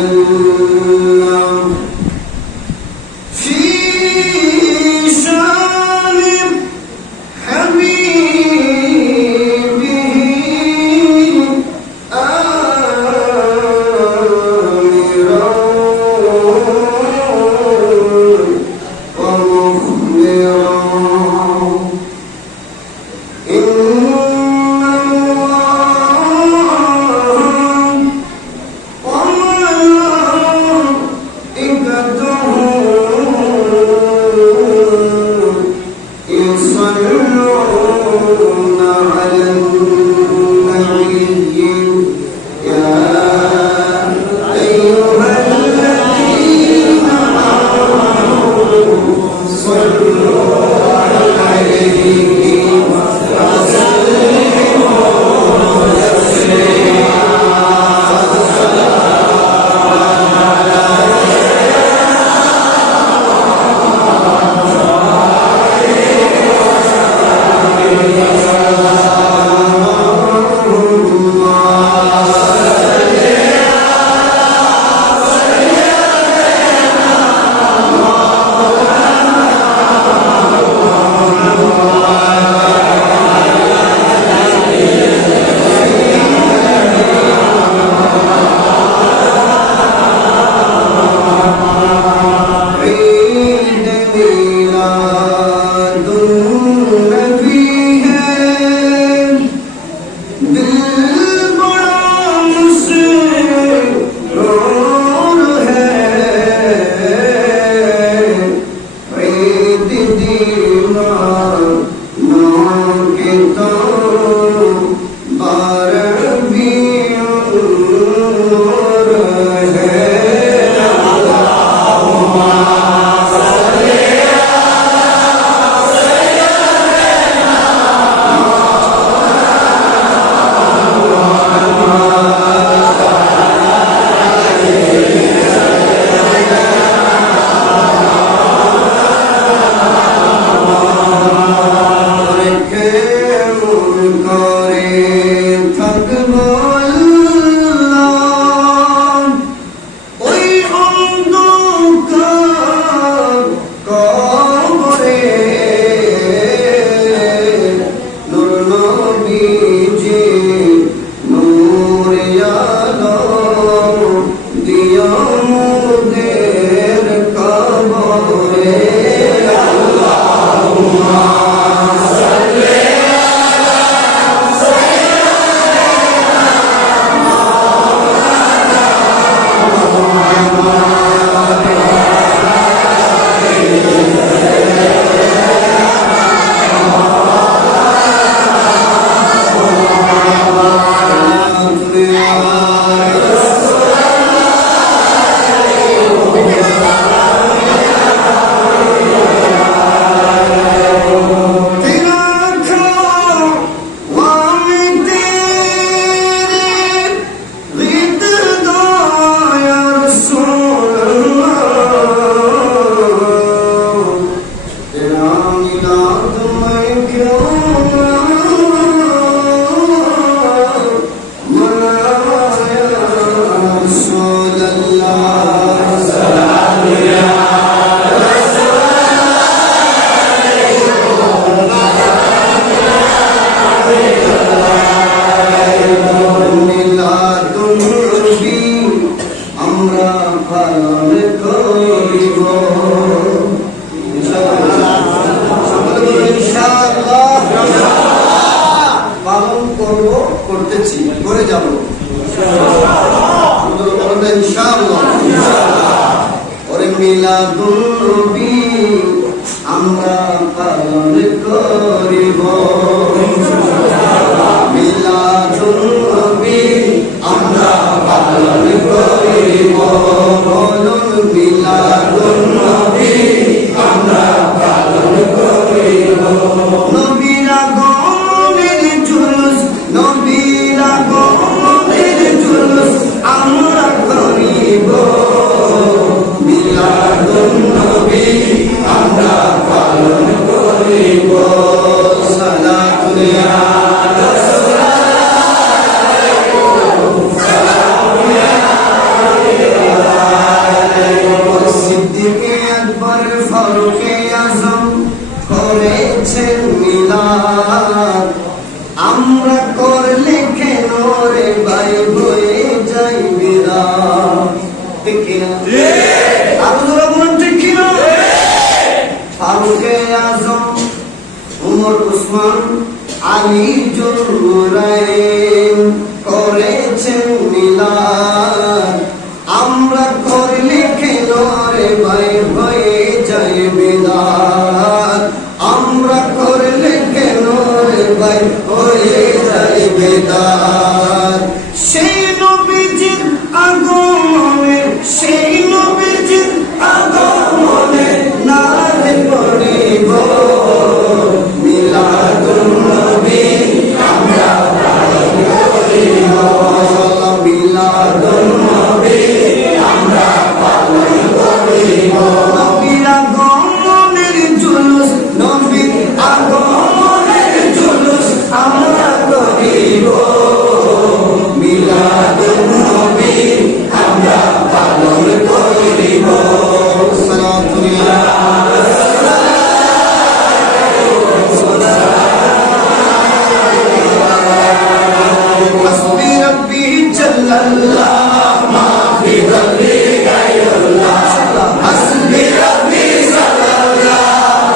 Salam কিনা? আরো জোরে বলুন ঠিক কিনা? ফারুকে আজম, উমর, উসমান, আলী জুলরাইন করেছেন মিলাদ। আমরা করলে কেন রে ভাই হয়ে যায় বিদাত? আমরা করলে কেন রে ভাই হয়ে যায় বিদাত? সেই নবীজির আগমনে, সেই নবীজির আগমনে নারে পড়িব মিলাদুন নবী আমরা পালন করিব। মিলাদুন নবী আমরা পালন করিব। নবীর আগমনের জুলুস, নবীর আগমনের জুলুস আমরা করিব। মিলাদুন নবী আমরা পালন করিব। হাসবি রব্বি জাল্লাল্লাহ মা ফি কলবি গায়রুল্লাহ। হাসবি রব্বি জাল্লাল্লাহ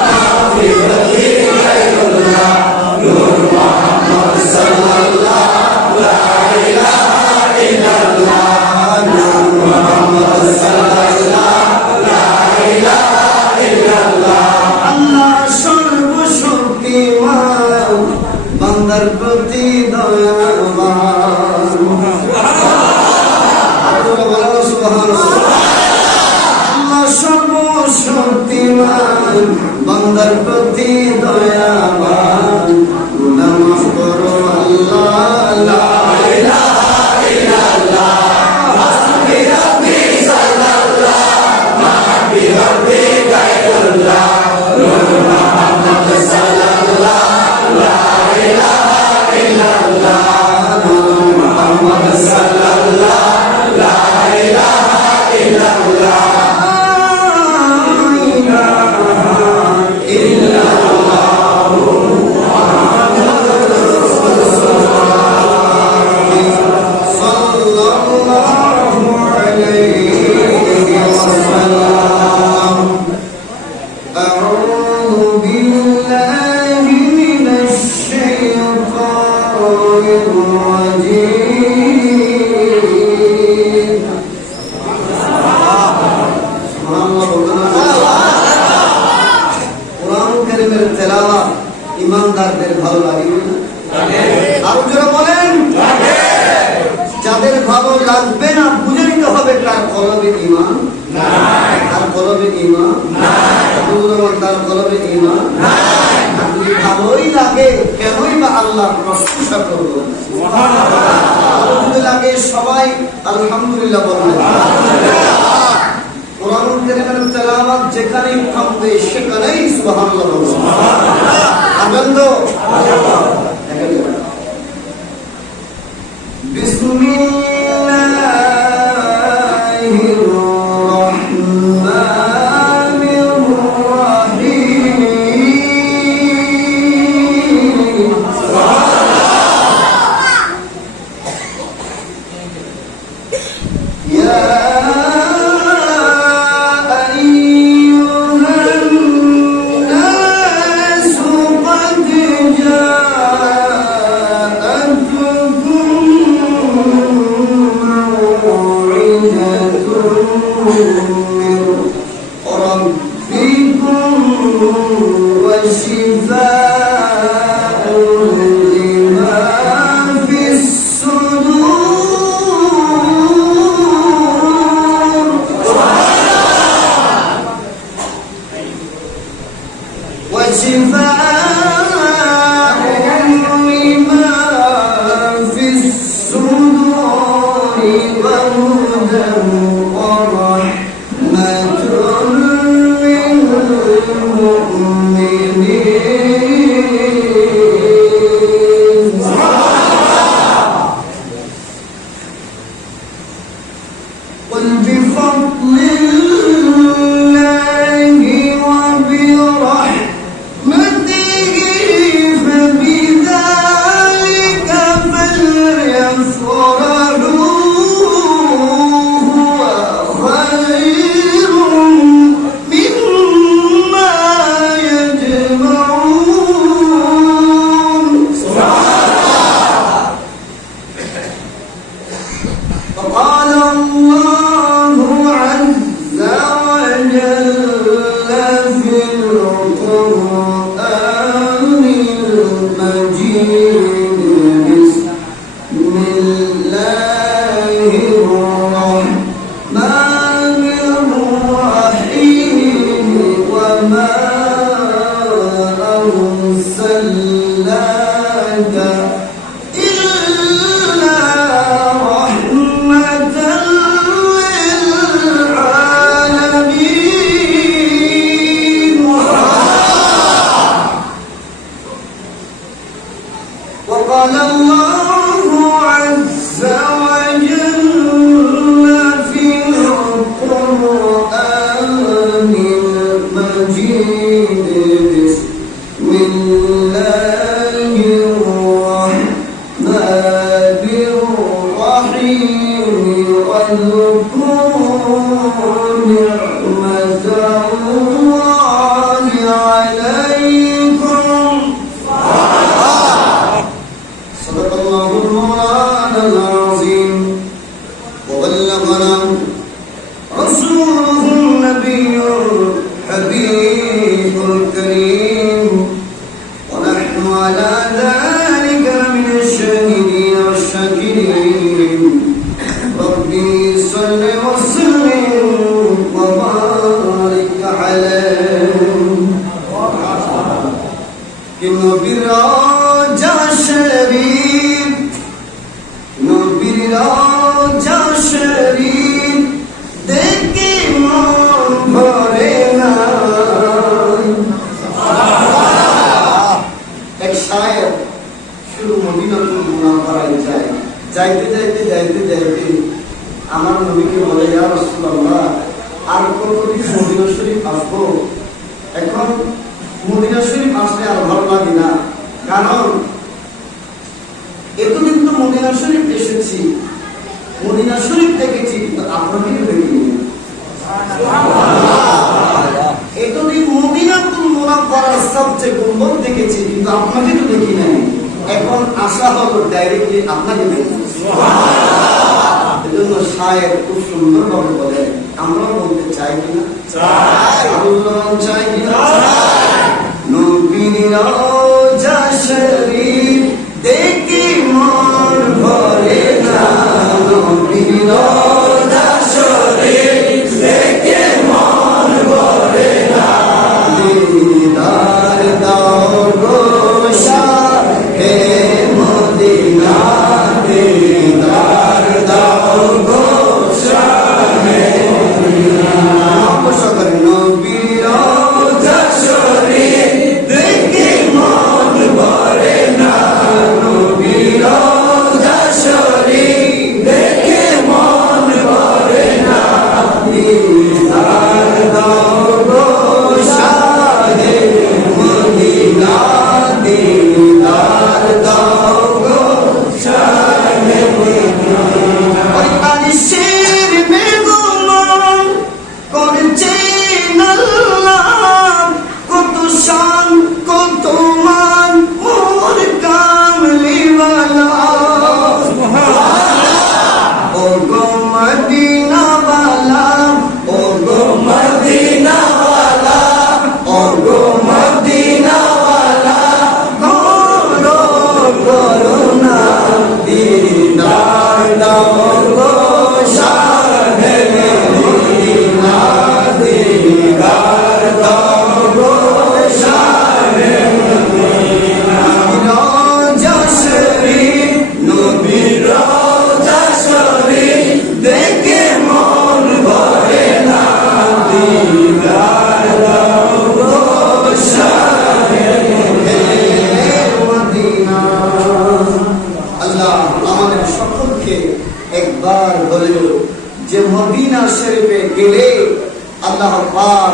মা ফি কলবি গায়রুল্লাহ। নূর মুহাম্মদ সাল্লাল্লাহ লা ইলাহা ইল্লাল্লাহ। নূর মুহাম্মদ সাল্লাল্লাহ লা ইলাহা ইল্লাল্লাহ। আল্লাহ সর্বশক্তিমান, বান্দার প্রতি দয়াবান। আল্লাহ সর্বশক্তিমান, বান্দার প্রতি দয়াবান। গুনাহ মাফ করো আল্লাহ, লা ইলাহা ইল্লাল্লাহ। হাসবি রব্বি সাল্লাল্লাহ মা ফি কলবি গায়রুল্লাহ। নূর মুহাম্মদ সাল্লাল্লাহ লা ইলাহা ইল্লাল্লাহ। নূর মুহাম্মদ সাল্লাল্লাহ লা ইলাহা ইল্লাল্লাহ। ইমানদারদের ভালো লাগে না? আরো জোরে বলেন। যাদের ভালো লাগবে না বুঝে নিতে হবে তার কলবে ঈমান নাই, তার কলবে ঈমান নাই, তার কলবে ঈমান নাই। যদি ভালোই লাগে কেনই বা আল্লাহ প্রশংসা করবো? ভালো যদি লাগে সবাই আলহামদুলিল্লাহ বলবেন। কোরআন কারীমের তেলাওয়াত যেখানেই থামবে সেখানেই সুবহানাল্লাহ বলবেন। আনন্দ বিসমিল্লাহির রহমানির রহিম। ইয়া الله عز وجل في القرآن المجيد بسم الله الرحمن الرحيم وما أرسلناك إلا رحمة للعالمين وقال الله عز وجل في القرآن المجيد بسم الله الرحمن الرحيم واذكروا نعمة الله عليكم صدق الله المولانا العظيم وبلغنا رسوله النبي الحبيب الكريم ونحن على ذلك من الشاهدين والشاكرين ربي صل وسلم وبارك عليه নবীর রাজা শরীফ নবীর রাজা শরীফ দেখে মন ভরে না এক শায়ের শুধু মদিনাতুল মুনাওয়ারায় যায় যাইতে যাইতে যাইতে যাইতে আমার নবীকে বলে ইয়া রাসূলুল্লাহ আর কতদিন মদিনা শরীফ আসবো এখন মদিনা শরীফ আসলে আর ভালো লাগে না কারণ এতদিন তো মদিনা শরীফ এসেছি মদিনা শরীফ দেখেছি কিন্তু আপনাকে দেখিনি এতদিন মদিনাতুল মুনাওয়ারার সবচেয়ে গুম্বদ দেখেছি কিন্তু আপনাকে তো দেখি নাই এখন আশা হলো ডাইরেক্টলি আপনাকে দেখি এজন্য শায়ের খুব সুন্দর ভাবে বলে আমরা বলতে চাই কিনা চাই কিনা নবীর রওজা শরীফ দেখে মন ভরে না নবীর রওজা শরীফ দেখে মন ভরে না দিদার দাও গো শাহে মদিনা দিদার দাও গো শাহে মদিনা নবীর রওজা শরীফ দেখে মন ভরে না নবীর রওজা শরীফ দেখে মন ভরে না দিদার দাও গো শাহে মদিনা দিদার দাও গো শাহে মদিনা ওই আরশের মেঘমান করছেন আল্লাহ কত শান কত মান মোর কামলিওয়ালা ও গো মদিনাওয়ালা ও গো মদিনাওয়ালা ও গো মদিনাওয়ালা করো করুণা দিদার দাও গো শাহে মদিনা দিদার দাও গো শাহে মদিনা রওজা শরীফ নবীর রওজা শরীফ দেখে মন ভরে না দিদার দাও গো শাহে মদিনা আল্লাহ আমাদের সকলকে একবার বলেও যে মদিনা শরীফে গেলে আল্লাহ পাক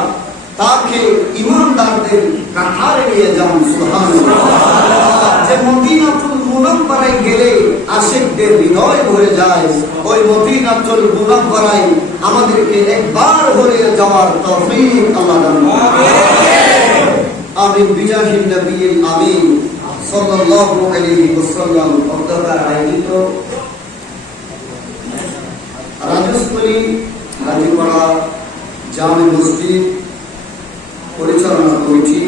তাকে ইমানদারদের কাতারে নিয়ে যান সুবহানাল্লাহ যে মদিনাতুল মুনাওয়ারায় গেলে আশিকদের হৃদয় ভরে যায় ওই মদিনাতুল মুনাওয়ারায় আমাদেরকে একবার ভরে যাওয়ার তৌফিক আল্লাহ দান আমিন আমিন বিজাহিন নবিয়্যিল আমিন সাল্লাল্লাহু আলাইহি ওয়াসাল্লাম অধ্যক্ষার আয়োজিত রাজস্থলী হাজিপাড়া জামে মসজিদ পরিচালনা কমিটি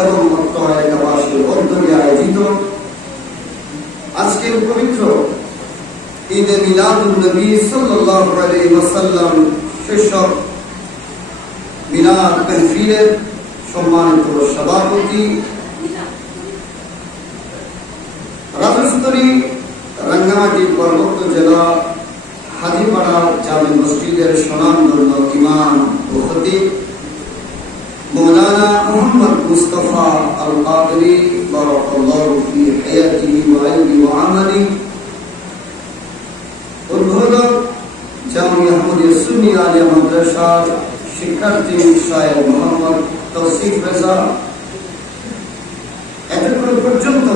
এবং অত্র এলাকাবাসীর উদ্যোগে আয়োজিত আজকের পবিত্র ঈদে মিলাদুন নবী সাল্লাল্লাহু আলাইহি ওয়াসাল্লাম শীর্ষক মিলাদ মাহফিলের সম্মানিত সভাপতি রাজস্থলী রাঙ্গামাটি পার্বত্য জেলা হাজিপাড়া জামে মসজিদের সুনামধন্য ইমাম ও খতিব মৌলানা মোহাম্মদ মুস্তাফা আল কাদরি বারাকাল্লাহু ফি হায়াতিহি ওয়া ইলমি ওয়া আমালি, উদ্বোধক জামিয়া আহমদিয়া সুন্নি আলিয়া মাদ্রাসার শিক্ষার্থী শায়েখ মোহাম্মদ তৌসিফ রেজা, এতক্ষণ পর্যন্ত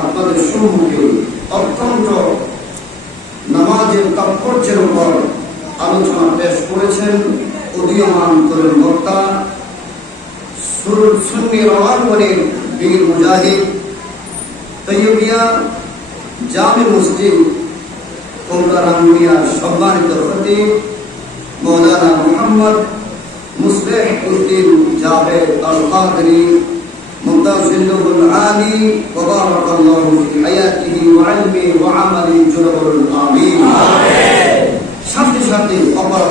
আপনাদের সম্মুখে অত্যন্ত নামাজের তাৎপর্যের উপর আলোচনা পেশ করেছেন উদীয়মান তরুণ বক্তা সুন্নি রওয়ানগণের বীর মুজাহিদ তৈয়বিয়া জামে মসজিদ কলকারাঙ্গুনিয়ার সম্মানিত খতিব মৌলানা মোহাম্মদ মুসলিহ উদ্দিন জাভেদ আল কাদরি মুতাজিল্লুল আলী ওয়া বারাকাল্লাহু ফি হায়াতিহি ওয়া ইলমি ওয়া আমালি জুরুল আমিন। সাথে সাথে অপর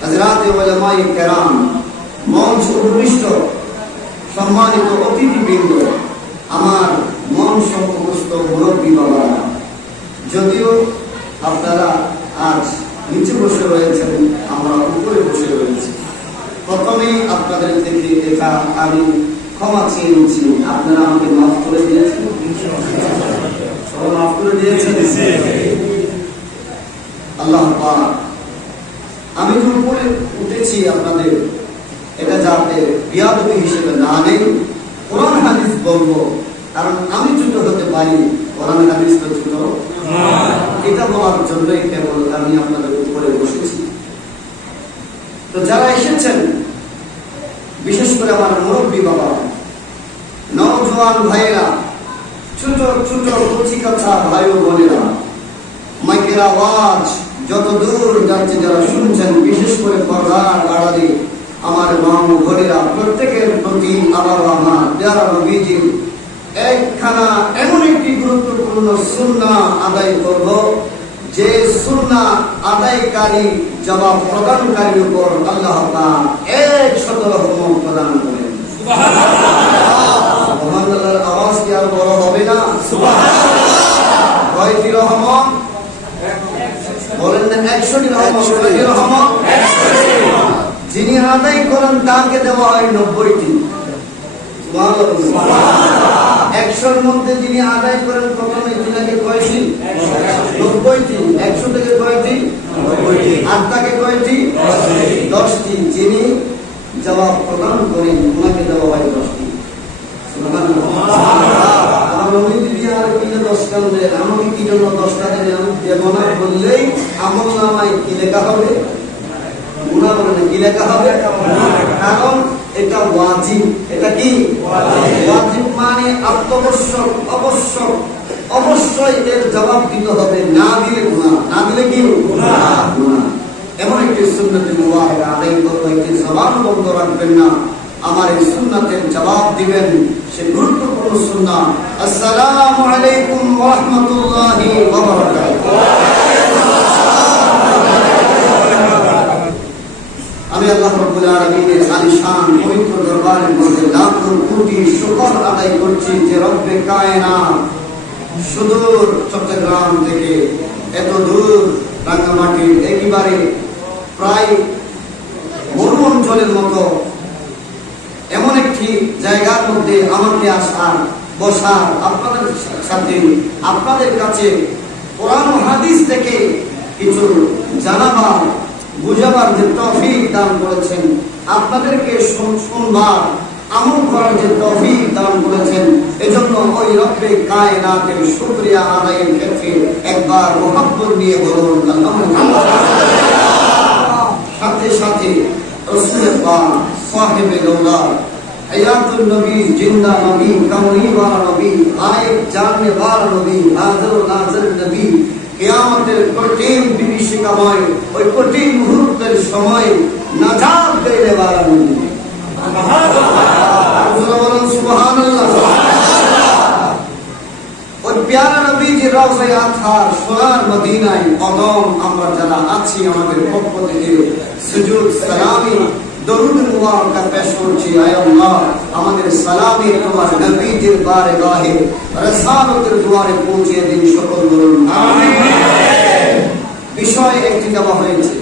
হযরত উলামায়ে কেরাম, মঞ্চ উপবিষ্ট সম্মানিত অতিথিবৃন্দ, আমার মঞ্চ উপস্থিত মুরব্বী বাবারা, যদিও আপনারা আজ নিচে বসে রয়েছেন, আমরা উপরে বসে রয়েছি, প্রথমেই আপনাদের থেকে এটা আমি ক্ষমা চেয়ে নিচ্ছি। আপনারা আমাকে মাফ করে দিয়েছেন, সবাই মাফ করে দিয়েছেন। আল্লাহ পাক, আমি যে উপরে উঠেছি আপনাদের এটা যাতে বিয়াদবি হিসেবে না নেই, কোরআন হাদিস বলবো, কারণ আমি ছোট হতে পারি, কোরআন হাদিস তো ছোট, এটা বলার জন্যই কেবল আমি আপনাদের উপরে বসেছি। তো যারা এসেছেন, বিশেষ করে আমার মুরব্বী বাবা, নওজোয়ান ভাইয়েরা, ছোট ছোট কচি কাছা ভাই ও বোনেরা, মাইকের আওয়াজ যত দূর যাচ্ছে যারা শুনছেন, বিশেষ করে পর্দার আড়ালে আমার মা ও বোনেরা, প্রত্যেকের প্রতি আবার আমার প্যারা নবীজির একখানা এমন একটি গুরুত্বপূর্ণ সুন্নাহ আদায় করব, যে সুন্নাহ আদায়কারী জবাব প্রদানকারীর উপর আল্লাহ পাক 100 রহমত প্রদান করেন। সুবহানাল্লাহর আওয়াজ কি আর বড় হবে না? সুবহানাল্লাহ। কয়টি রহমত বলেন না? 100টি রহমত। কয়টি রহমত? 100টি। যিনি আদায় করেন তাকে দেওয়া হয় 90টি। সুবহানাল্লাহ। 100র মধ্যে যিনি আদায় করেন প্রথমে তিনাকে কয়টি? 90টি। 100 থেকে কয়টি? 90টি। আর তাকে কয়টি? 10টি। যিনি জবাব প্রদান করেন ওনাকে দেওয়া হয় 10টি। আমার নবী দিদি আর কিলে 10টা দেন, আমাকে কি জন্য 10টা দেন? আমি দেব না বললেই আমল নামায় কি লেখা হবে? গুনাহ বলে কি লেখা হবে? কারণ এটা ওয়াজিব। এটা কি ওয়াজিব? মানে আত্মবশ্যক, অবশ্যক, অবশ্যই এর জবাব দিতে হবে, না দিলে গুনাহ, না দিলে কি গুনাহ। এমন একটি সুন্নতে মুবারক আদায় করব, একটি জবান বন্ধ রাখবেন না, আমার এই সুন্নাতের জবাব দিবেন, সে গুরুত্বপূর্ণ সুন্নাহ। আসসালামু আলাইকুম ওয়া রাহমাতুল্লাহি ওয়া বারাকাতুহু। আমি আল্লাহ রাব্বুল আলামিনের আলিশান পবিত্র দরবারের মধ্যে লাখো কোটি শুকর আদায় করছি যে রব্বে কায়নাত সুদূর চট্টগ্রাম থেকে এত দূর রাঙ্গামাটির একেবারে প্রায় মরু অঞ্চলের মতো এমন একটি জায়গার মধ্যে আমাকে আসার, বসার, আপনাদের সাথে আপনাদের কাছে কোরআন ও হাদিস থেকে কিছু জানাবার, বুঝাবার যে তৌফিক দান করেছেন, আপনাদেরকে শুনবার, আমল করার যে তৌফিক দান করেছেন, এজন্য ওই রব্বে কায়নাতের শুকরিয়া আদায়ের ক্ষেত্রে একবার মুহাব্বত নিয়ে বলুন আলহামদুলিল্লাহ। সাথে সাথে রাসূল পাক সাহেবে দৌলত হায়াতুন নবী, জিন্দা নবী, কামলি ওয়ালা নবী, গায়েব জাননে ওয়ালা নবী, হাজির ও নাজির নবী, কিয়ামতের কঠিন বিভীষিকাময় ওই কঠিন মুহূর্তের সময় নাজাত দেবে বারান সুবহানাল্লাহ। ওই প্যারা নবীজির রওজায়ে আতহার সোনার মদিনায় কদম আমরা যারা আছি আমাদের পক্ষ থেকে সুজুদ সালামি দরুদ মুবারক পেশ করছি। আয় আল্লাহ, আমাদের সালামি তোমার নবীজির বারগাহে রাসালাতের দুয়ারে পৌঁছে দিন, সকল বলুন আমিন। বিষয় একটি দেওয়া হয়েছে,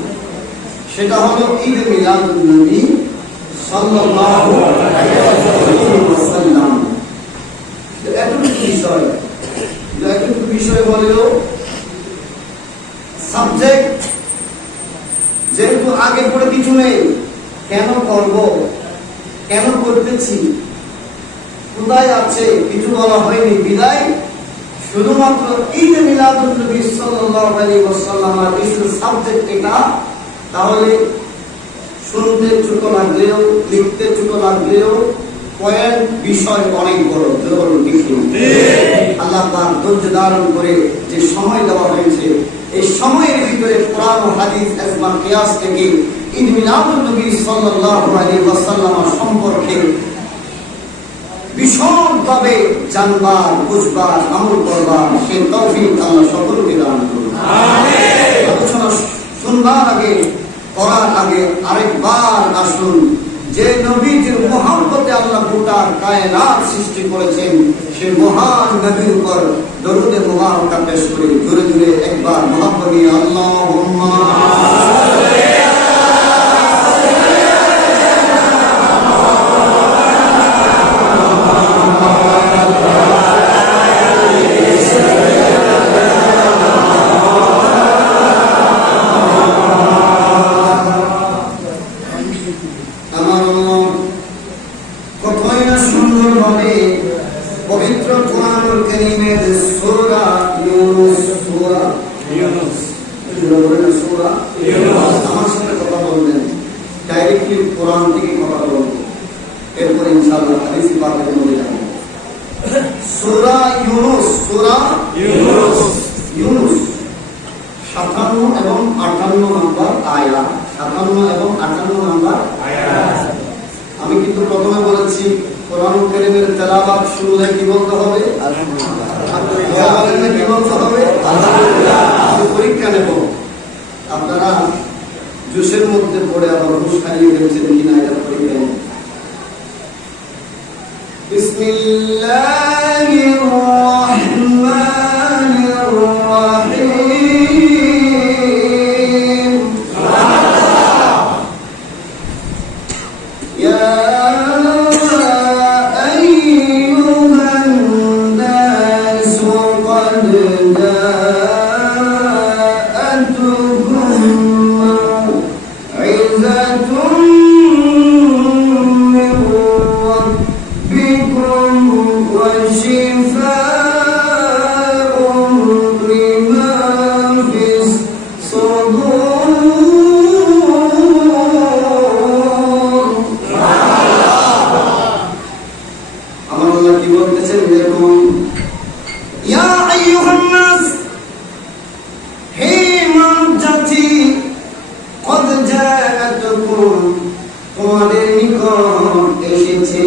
সেটা হলো ঈদ মিলাদুন নবী সাল্লাল্লাহু আলাইহি ওয়াসাল্লাম। এতটুকু বিষয় হলো সাবজেক্ট, যেহেতু আগে পড়ে কিছু নেই, কেন করব, কেন করতেছি, কোথায় আছে কিছু বলা হয়নি, বিদায় শুধুমাত্র ঈদ মিলাদুন নবী সাল্লাল্লাহু আলাইহি ওয়াসাল্লাম কিছু সাবজেক্ট এটা। তাহলে শুনতে ছোট লাগলেও লিখতে ছোট লাগলেও পয়েন্ট বিষয় অনেক বড়। আল্লাহ পাক ধৈর্য ধারণ করে যে সময় দেওয়া হয়েছে, এই সময়ের ভিতরে কোরআন ও হাদিস ইজমা কিয়াস থেকে ঈদ মিলাদুন নবী সাল্লাল্লাহু আলাইহি ওয়াসাল্লাম সম্পর্কে বিশদভাবে জানবার, বুঝবার, আমল করবার সেই তৌফিক আল্লাহ সকলকে দান করুন। আমিন। আলোচনা শুনবার আগে, করার আগে আরেকবার আসুন, যে নবীজির মুহাব্বতে আল্লাহ গোটা কায়নাত সৃষ্টি করেছেন, সেই মহান নবীর উপর দরুদে মুবারক পেশ করে জোরে জোরে একবার মুহাব্বত নিয়ে আল্লাহুম্মা আমি কিন্তু প্রথমে বলেছি কোরআন কারীমের তেলাওয়াত শুরুতে কি বলতে হবে? আলহামদুলিল্লাহ। কি বলতে হবে? আলহামদুলিল্লাহ। পরীক্ষা নেব, আপনারা জোশের মধ্যে পড়ে আবার হুঁশ হারিয়ে ফেলছেন কিনা এটা পরীক্ষা নেব। বিসমিল্লাহির রাহমানির রাহিম। তোমাদের নিকট এসেছে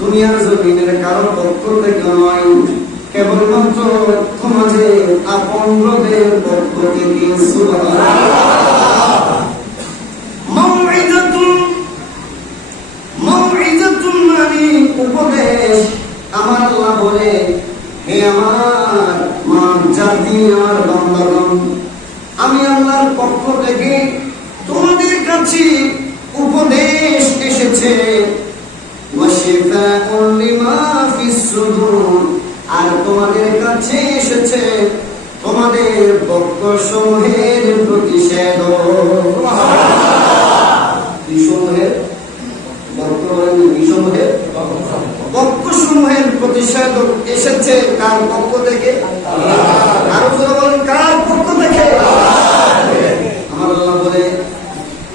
দুনিয়ার জমিনের কারো পক্ষ থেকে নয়, কেবলমাত্র তোমাদের আপনদের পক্ষ থেকে। মানে উপদেশ। আমার আল্লাহ বলে, হে আমার জাতি, আমার বান্দাগণ, আমি আল্লাহর পক্ষ থেকে তোমাদের কাছে উপদেশ এসেছে, আর তোমাদের কাছে এসেছে তোমাদের পক্ষ সমূহের প্রতিষেধক। পক্ষ সমূহের প্রতিষেধক এসেছে কার পক্ষ থেকে? আরো জোরে বলেন, কার পক্ষ থেকে? আমার আল্লাহ বলে,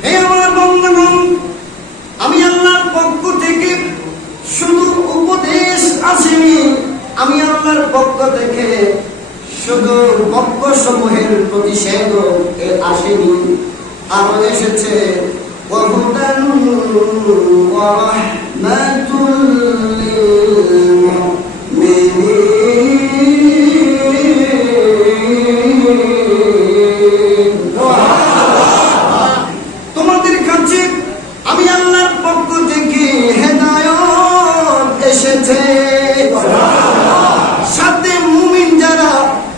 হে আমার বান্দাগণ, আমি আল্লাহর পক্ষ থেকে আমি আল্লাহর পক্ষ থেকে শুধু পক্ষ সমূহের প্রতিষেধক আসেনি, আরো এসেছে ওয়াহুদান ওয়া রাহমাতুল লিল মুমিনিন। তোমাদের কাছে আমি আল্লাহর পক্ষ থেকে হেদায়েত এসেছে, সাথে মুমিন যারা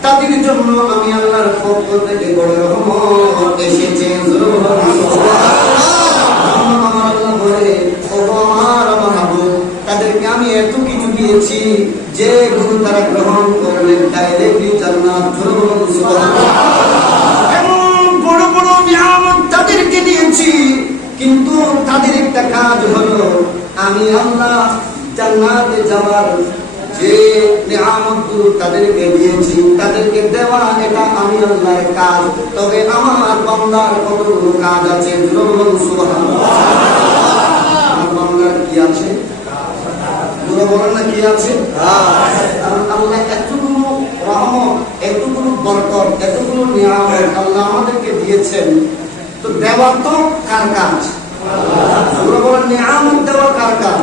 তাদের জন্য আমি আল্লাহর পক্ষ থেকে বড় রহমত এসেছে। তাদেরকে আমি এত কিছু দিয়েছি যে গুরু তারা গ্রহণ করলেন ডাইরেক্টলি জান্নাত। এমন বড় বড় নিয়ামত তাদেরকে দিয়েছি, কিন্তু তাদের একটা কাজ হলো আমি আল্লাহ জান্নাতে যাওয়ার যে নিয়ামতগুলো তাদেরকে দিয়েছি তাদেরকে দেওয়া, এটা আমি আল্লাহর কাজ। তবে আমার বান্দার কতগুলো কাজ আছে, সুবহানাল্লাহ। আমার বান্দার কি আছে? বলেন না কি আছে? আল্লাহ এতগুলো রহমত, এতগুলো বরকত, এতগুলো নিয়ামত আল্লাহ আমাদেরকে দিয়েছেন, তো দেওয়া তো কার কাজ? বলেন নিয়ামত দেওয়া কার কাজ?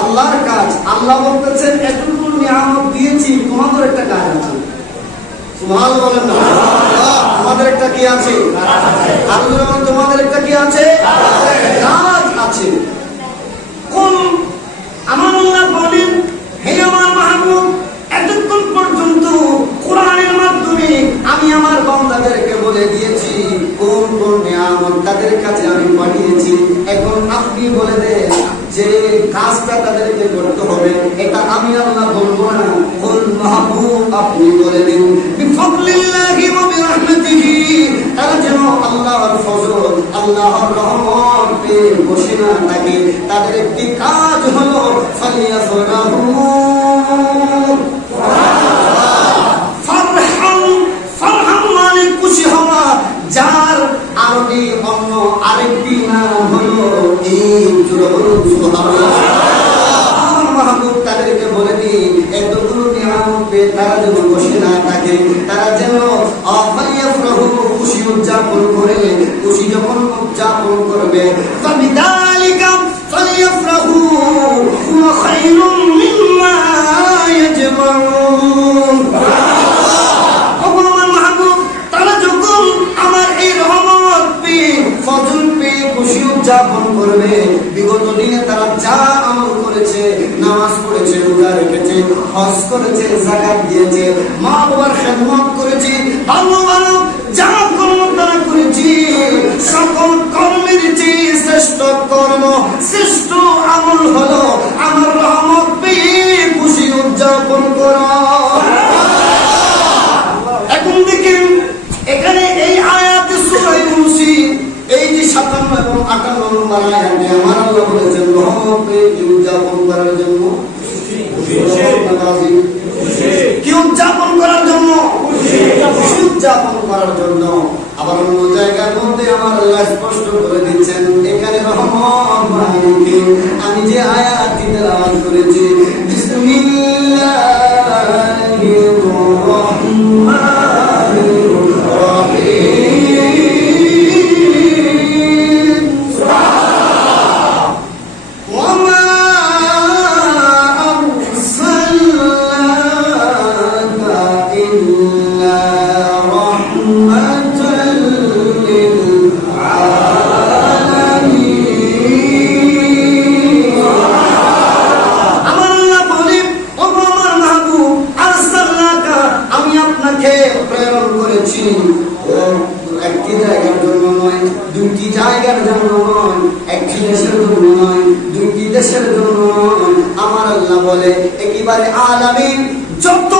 আল্লাহর কাজ। আল্লাহ বলতেছেন এতটুকু নিয়ামত দিয়েছি, তোমাদের একটা কাজ আছে। সুবহানাল্লাহ বলেন না? তোমাদের একটা কি আছে? আল্লাহ তোমাদের একটা কি আছে? কাজ আছে। কোন আমার আল্লাহ বলেন, হে আমার মাহবুব, এতক্ষণ পর্যন্ত কোরআনের মাধ্যমে আমি আমার বান্দাদেরকে বলে দিয়েছি কোন কোন নিয়ামত তাদের কাছে আমি পাঠিয়েছি। এখন আপনি বলে দেন যে কাজটা তাদেরকে করতে হবে, এটা আমি আল্লাহ বলবো না। কোন মাহবুব আপনি বলে দিন বিফদলিল্লাহি ওয়া বিরহমাতিহি, তারা যেন আল্লাহর ফজল, আল্লাহর রহমত পেয়ে বসে না থাকে। তাদের একটি কাজ হলো ফালিয়াফরাহু, ফারহাম মানে খুশি হওয়া, যার আরবি অন্য আরেকটি নাম হলো ঈদ। সুবহানাল্লাহ। আমার মাহবুব তাদেরকে বলে দিন এতগুলো নিয়ামত পেয়ে তারা যেন বসে না থাকে, তারা যেন ফালিয়াফরাহু, খুশি উদযাপন করে। খুশি যখন উদযাপন করবে, ফাবিযালিকা ফালিয়াফরাহু হুয়া খায়রুম মিম্মা ইয়াজমাউন। আমার মাহবুব তারা যখন আমার এই রহমত পেয়ে, ফজল পেয়ে খুশি উদযাপন করবে, বিগত দিনে তারা যা আমল করেছে, নামাজ পড়েছে, রোজা রেখেছে, হজ করেছে, যাকাত দিয়েছে, মা বাবার খেদমত করেছে, ভালো ভালো যা কর্ম তারা করেছে, সকল কর্মের চেয়ে শ্রেষ্ঠ কর্ম, শ্রেষ্ঠ আমল হলো আমার রহমত পেয়ে খুশি উদযাপন করা। এখন দেখেন এখানে এই আয়াতে সূরা ইউনূস এই যে 57 এবং 58 নম্বর আয়াতে আমার আল্লাহ বলেছেন রহমত পেয়ে উদযাপন করার জন্য, কি উদযাপন করার জন্য? খুশি উদযাপন করার জন্য। আবার অন্য জায়গার মধ্যে আমার আল্লাহ স্পষ্ট করে দিচ্ছেন এখানে রহমত মানে কি? আমি যে আয়াতটি তেলাওয়াত করেছি, বিসমিল্লাহির রহমানির রহিম, ওয়ামা আরসালনাকা ইল্লা রাহমাতাল লিল আলামিন। আমার আল্লাহ বলেন, ও আমার মাহবুব, আরসালনাকা, আমি আপনাকে প্রেরণ করেছি ও একটি জায়গার জন্য নয়, দুটি জায়গার জন্য নয়, একটি দেশের জন্য নয়, দুটি দেশের জন্য নয়। আমার আল্লাহ বলে একেবারে আলামিন, যত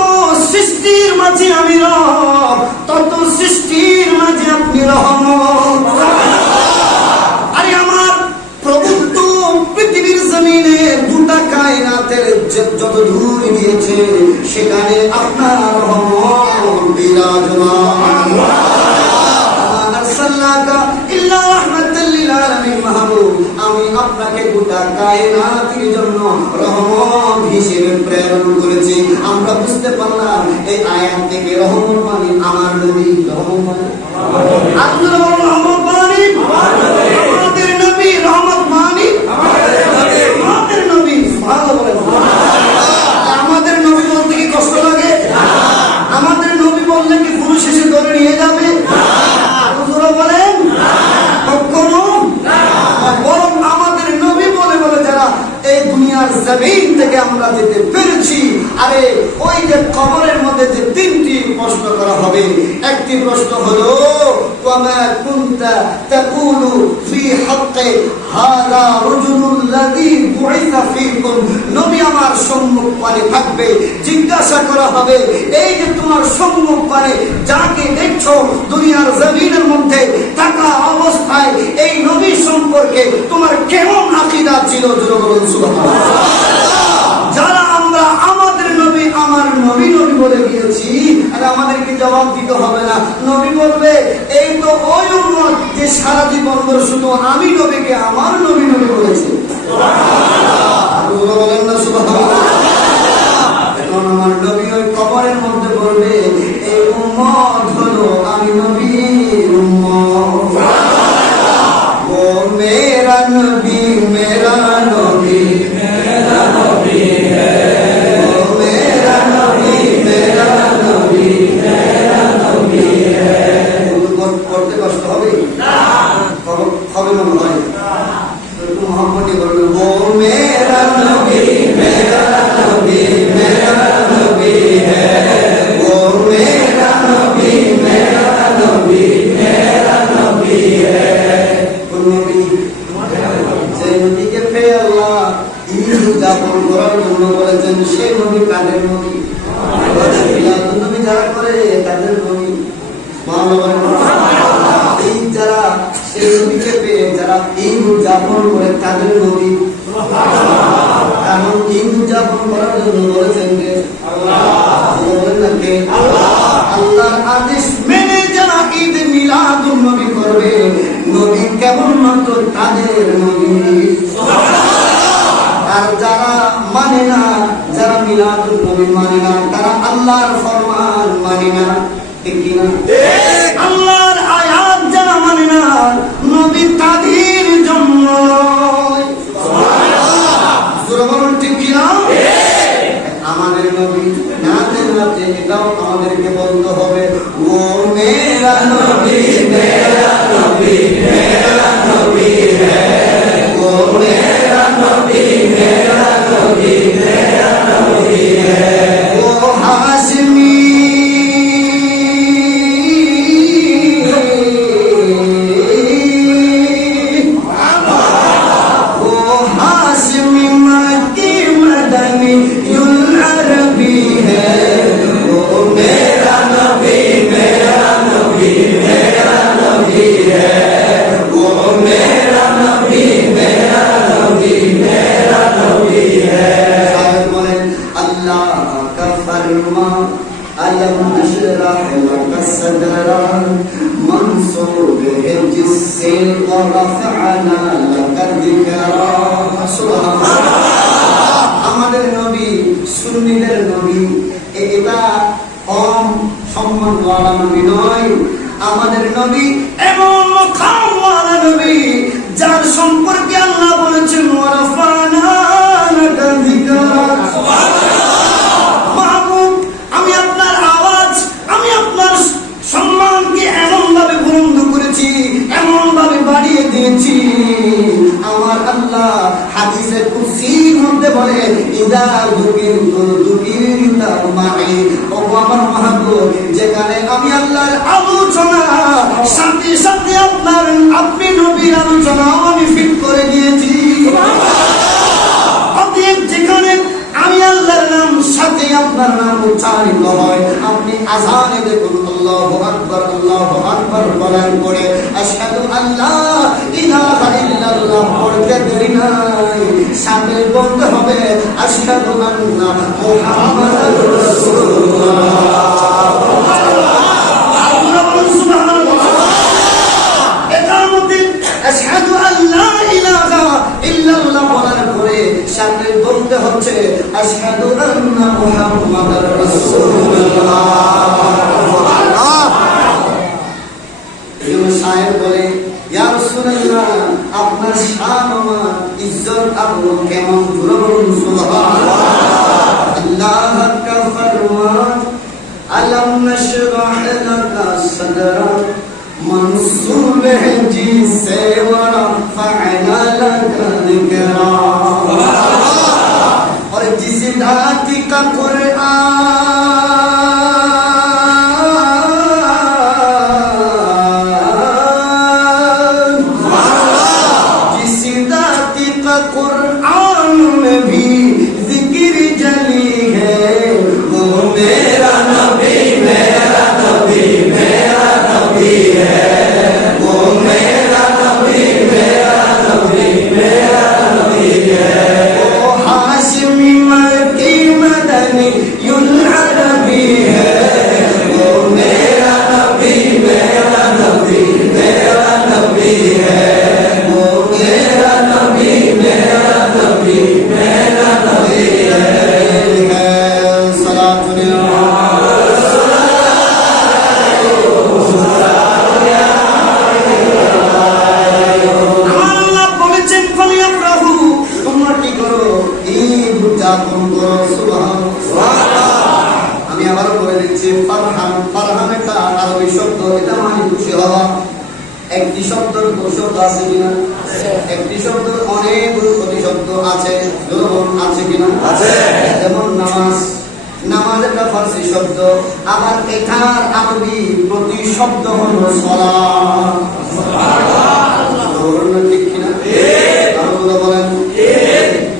সৃষ্টির মাঝে আমি রব, তত সৃষ্টির মাঝে আপনি রহমত। আরে আমার প্রভুত্ব পৃথিবীর জমিনে গোটা কায়নাতের যত দূর গিয়েছে, সেখানে আপনার রহমত বিরাজমান। আমি আপনাকে গোটা কায়নাতের জন্য রহমত হিসেবে প্রেরণ করেছি। আমরা বুঝতে পারলাম এই আয়াত থেকে রহমত মানে আমার নবী, রহমত মানে আল্লাহ, রহমত মানে আমাদের নবী, রহমত মানে আমাদের নবী। ভালো বলেন, আমাদের নবী বলতে কি কষ্ট লাগে? আমাদের নবী বললে কি পুরুষ এসে ধরে নিয়ে যাবে? বলেন কখনো। বরং আমাদের নবী বলে বলে যারা এই দুনিয়ার জমিন থেকে আমরা যেতে পেরেছি। আরে ওই যে কবরের মধ্যে যে তিনটি প্রশ্ন করা হবে, একটি প্রশ্ন হলো ওয়ামা কুনতা তাকুলু ফি হাক্কি হাযা রাজুলুল্লাযী বুইসা ফীকুম। নবী আমার সম্মুখ পানে থাকবে, জিজ্ঞাসা করা হবে এই যে তোমার সম্মুখ পানে যাকে দেখছো দুনিয়ার জমিনের মধ্যে থাকা অবস্থায় এই নবী সম্পর্কে তোমার কেমন আকীদা ছিল? জোরে বলুন সুবহানাল্লাহ। যারা আমরা আমাদের নবী আমার নবী নবী বলে গিয়েছি, আর আমাদেরকে জবাব দিতে হবে না। নবী বলবে এই তো ওই উম্মত যে সারা জীবন ধরে শুধু আমি নবীকে আমার নবী নবী বলেছি। সুবহানাল্লাহ, বলেন না সুবহানাল্লাহ। এখন আমার নবী ওই কবরের মধ্যে বলবে এই উম্মত হলো আমি নবীর উম্মত। ও মেরা নবী, মেরা নবী, মেরা নবী হ্যায়। ও মেরা নবী, মেরা নবী, মেরা নবী হ্যায়। পড়তে কষ্ট হবে না? হবে মনে হয় একটু মোহাম্মদী বলবেন ও মেরা নবী, মেরা নবী, মেরা নবী হ্যায়। ও মেরা নবী, মেরা নবী, মেরা নবী হ্যায়। কোন নবী? সেই নবীকে পেয়ে আল্লাহ ঈদ উদযাপন করার জন্য বলেছেন। সেই নবী কাদের নবী? নবী যারা করে তাদের নবী। এই যারা সেই নবীকে পেয়ে যারা ঈদ উদযাপন করে তাদের নবী। কারণ ঈদ উদযাপন করার জন্য বলেছেন কে? আল্লাহ। বলেন না কে? আল্লাহর আদেশ মেনে যারা ঈদ মিলাদুন নবী করবে, নবী কেবলমাত্র তাদের নবী। আর যারা মানে না, যারা মিলাদুন নবী মানে না, তারা আল্লাহর ফরমান মানে না। ঠিক কিনা? আল্লাহর আয়াত যারা মানে না, নবী তাদের জন্য। ঠিক কিনা? আমাদের নবী নাতে নাতে এটাও আমাদেরকে বলতে হবে ও মেরা নবী, মেরা নবী, মেরা নবী হ্যায়। ও মেরা নবী, মেরা নবী, মেরা নবী হ্যায়। ও হাশমি, আমাদের নবী সুন্নিদের নবী। এটা কম সম্মানওয়ালা নবী নয়। আমাদের নবী এমন মাকামওয়ালা নবী যার সম্পর্কে আল্লাহ বলেছেন ওয়ারাফানা লাকা যিকরাক। মাহবুব, আমি আপনার আওয়াজ, আমি আপনার সম্মানকে এমন ভাবে বুলন্দ করেছি, এমন ভাবে বাড়িয়ে দিয়েছি। আমার আল্লাহ হাদিসে কুদসির মধ্যে বলে ইদা যুকিরতু যুকিরতা মাই। ও আমার মাহবুব, যেখানে আমি আল্লাহর আলোচনা সাথে সাথে আপনি নবীর আলোচনা আমি ফিট করে দিয়েছি। অতএব যেখানে আমি আল্লাহর নাম সাথে আপনার নাম উচ্চারিত হয়, আপনি আযানে দেখুন আল্লাহু আকবার, আল্লাহু আকবার বলার পরে আশহাদু আল্লা ইলাহা ইল্লাল্লাহ পড়তে দেরি নাই, সাথে বলতে হবে আশহাদু আন্না মুহাম্মাদুর রাসূলুল্লাহ। এটার মধ্যে আশহাদু আল্লা ইলাহা ইল্লাল্লাহ বলার পরে সাথে বলতে হচ্ছে আশহাদু মুহাম্মাদুর রাসূলুল্লাহ। শায়ের বলে, ইয়া রাসূলুল্লাহ, আপনার শান ও ইজ্জত আবরু কেমন, জোরে বলুন সুবহানাল্লাহ। আল্লাহ কা ফরমান, আলম নশরাহ লাকা সদরক منصوب ہے جسے ورفعنا لك ذکرک، اور جس ذات کا قرآن، جس ذات کا قرآن میں بھی ذکر جلی ہے، وہ میرا نبی، میرا نبی، میرا نبی ہے، وہ میرا نبی، میرا نبی، میرا نبی ہے، وہ ہاشمی مکی مدنی العربی ہے، وہ میرا نبی، میرا نبی، میرا نبی ہے، وہ میرا نبی، میرا نبی، میرا نبی ہے۔ صلاۃ আমি আবারও বলে দিচ্ছি, ফারহান, ফারহান একটা আরবি শব্দ, এটা মানে খুশি হওয়া। একটি শব্দের শব্দ আছে কিনা? একটি শব্দ অনেকগুলো প্রতিশব্দ আছে, আছে কিনা? আছে। যেমন নামাজ, নামাজ একটা ফার্সি শব্দ, আবার এটার আরবি প্রতিশব্দ হলো সালাত। ঠিক কিনা? আরবি বলেন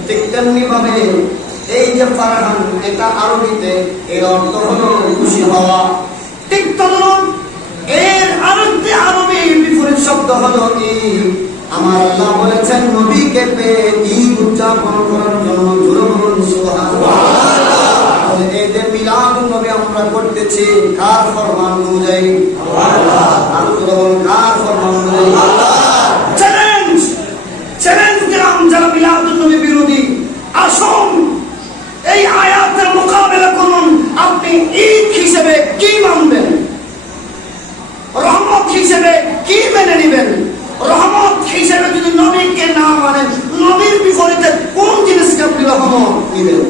ঠিক তেমনি ভাবে এই যে ফারহান, এটা আরবিতে এর অর্থ হলো খুশি হওয়া। ঠিক তদ্রুপ এর আরবি বিপরীত শব্দ হলো ঈদ। আমার আল্লাহ বলেছেন নবীকে পেয়ে ঈদ উদযাপন করার জন্য জোরে বলুন সুবহানাল্লাহ। এই যে মিলাদুন নবী আমরা করতেছি, কার ফরমান অনুযায়ী? আল্লাহ। আর জোরে বলুন, কার ফরমান অনুযায়ী? আল্লাহ। চ্যালেঞ্জ, চ্যালেঞ্জ দিলাম যারা মিলাদুন নবী বিরোধী, আসুন এই আয়াতের মোকাবেলা করুন। আপনি ঈদ হিসেবে কি মানবেন? রহমত হিসেবে কি মেনে নেবেন? রহমত হিসেবে যদি নবীকে না মানেন, নবীর বিপরীতে কোন জিনিসকে আপনি রহমত নেবেন?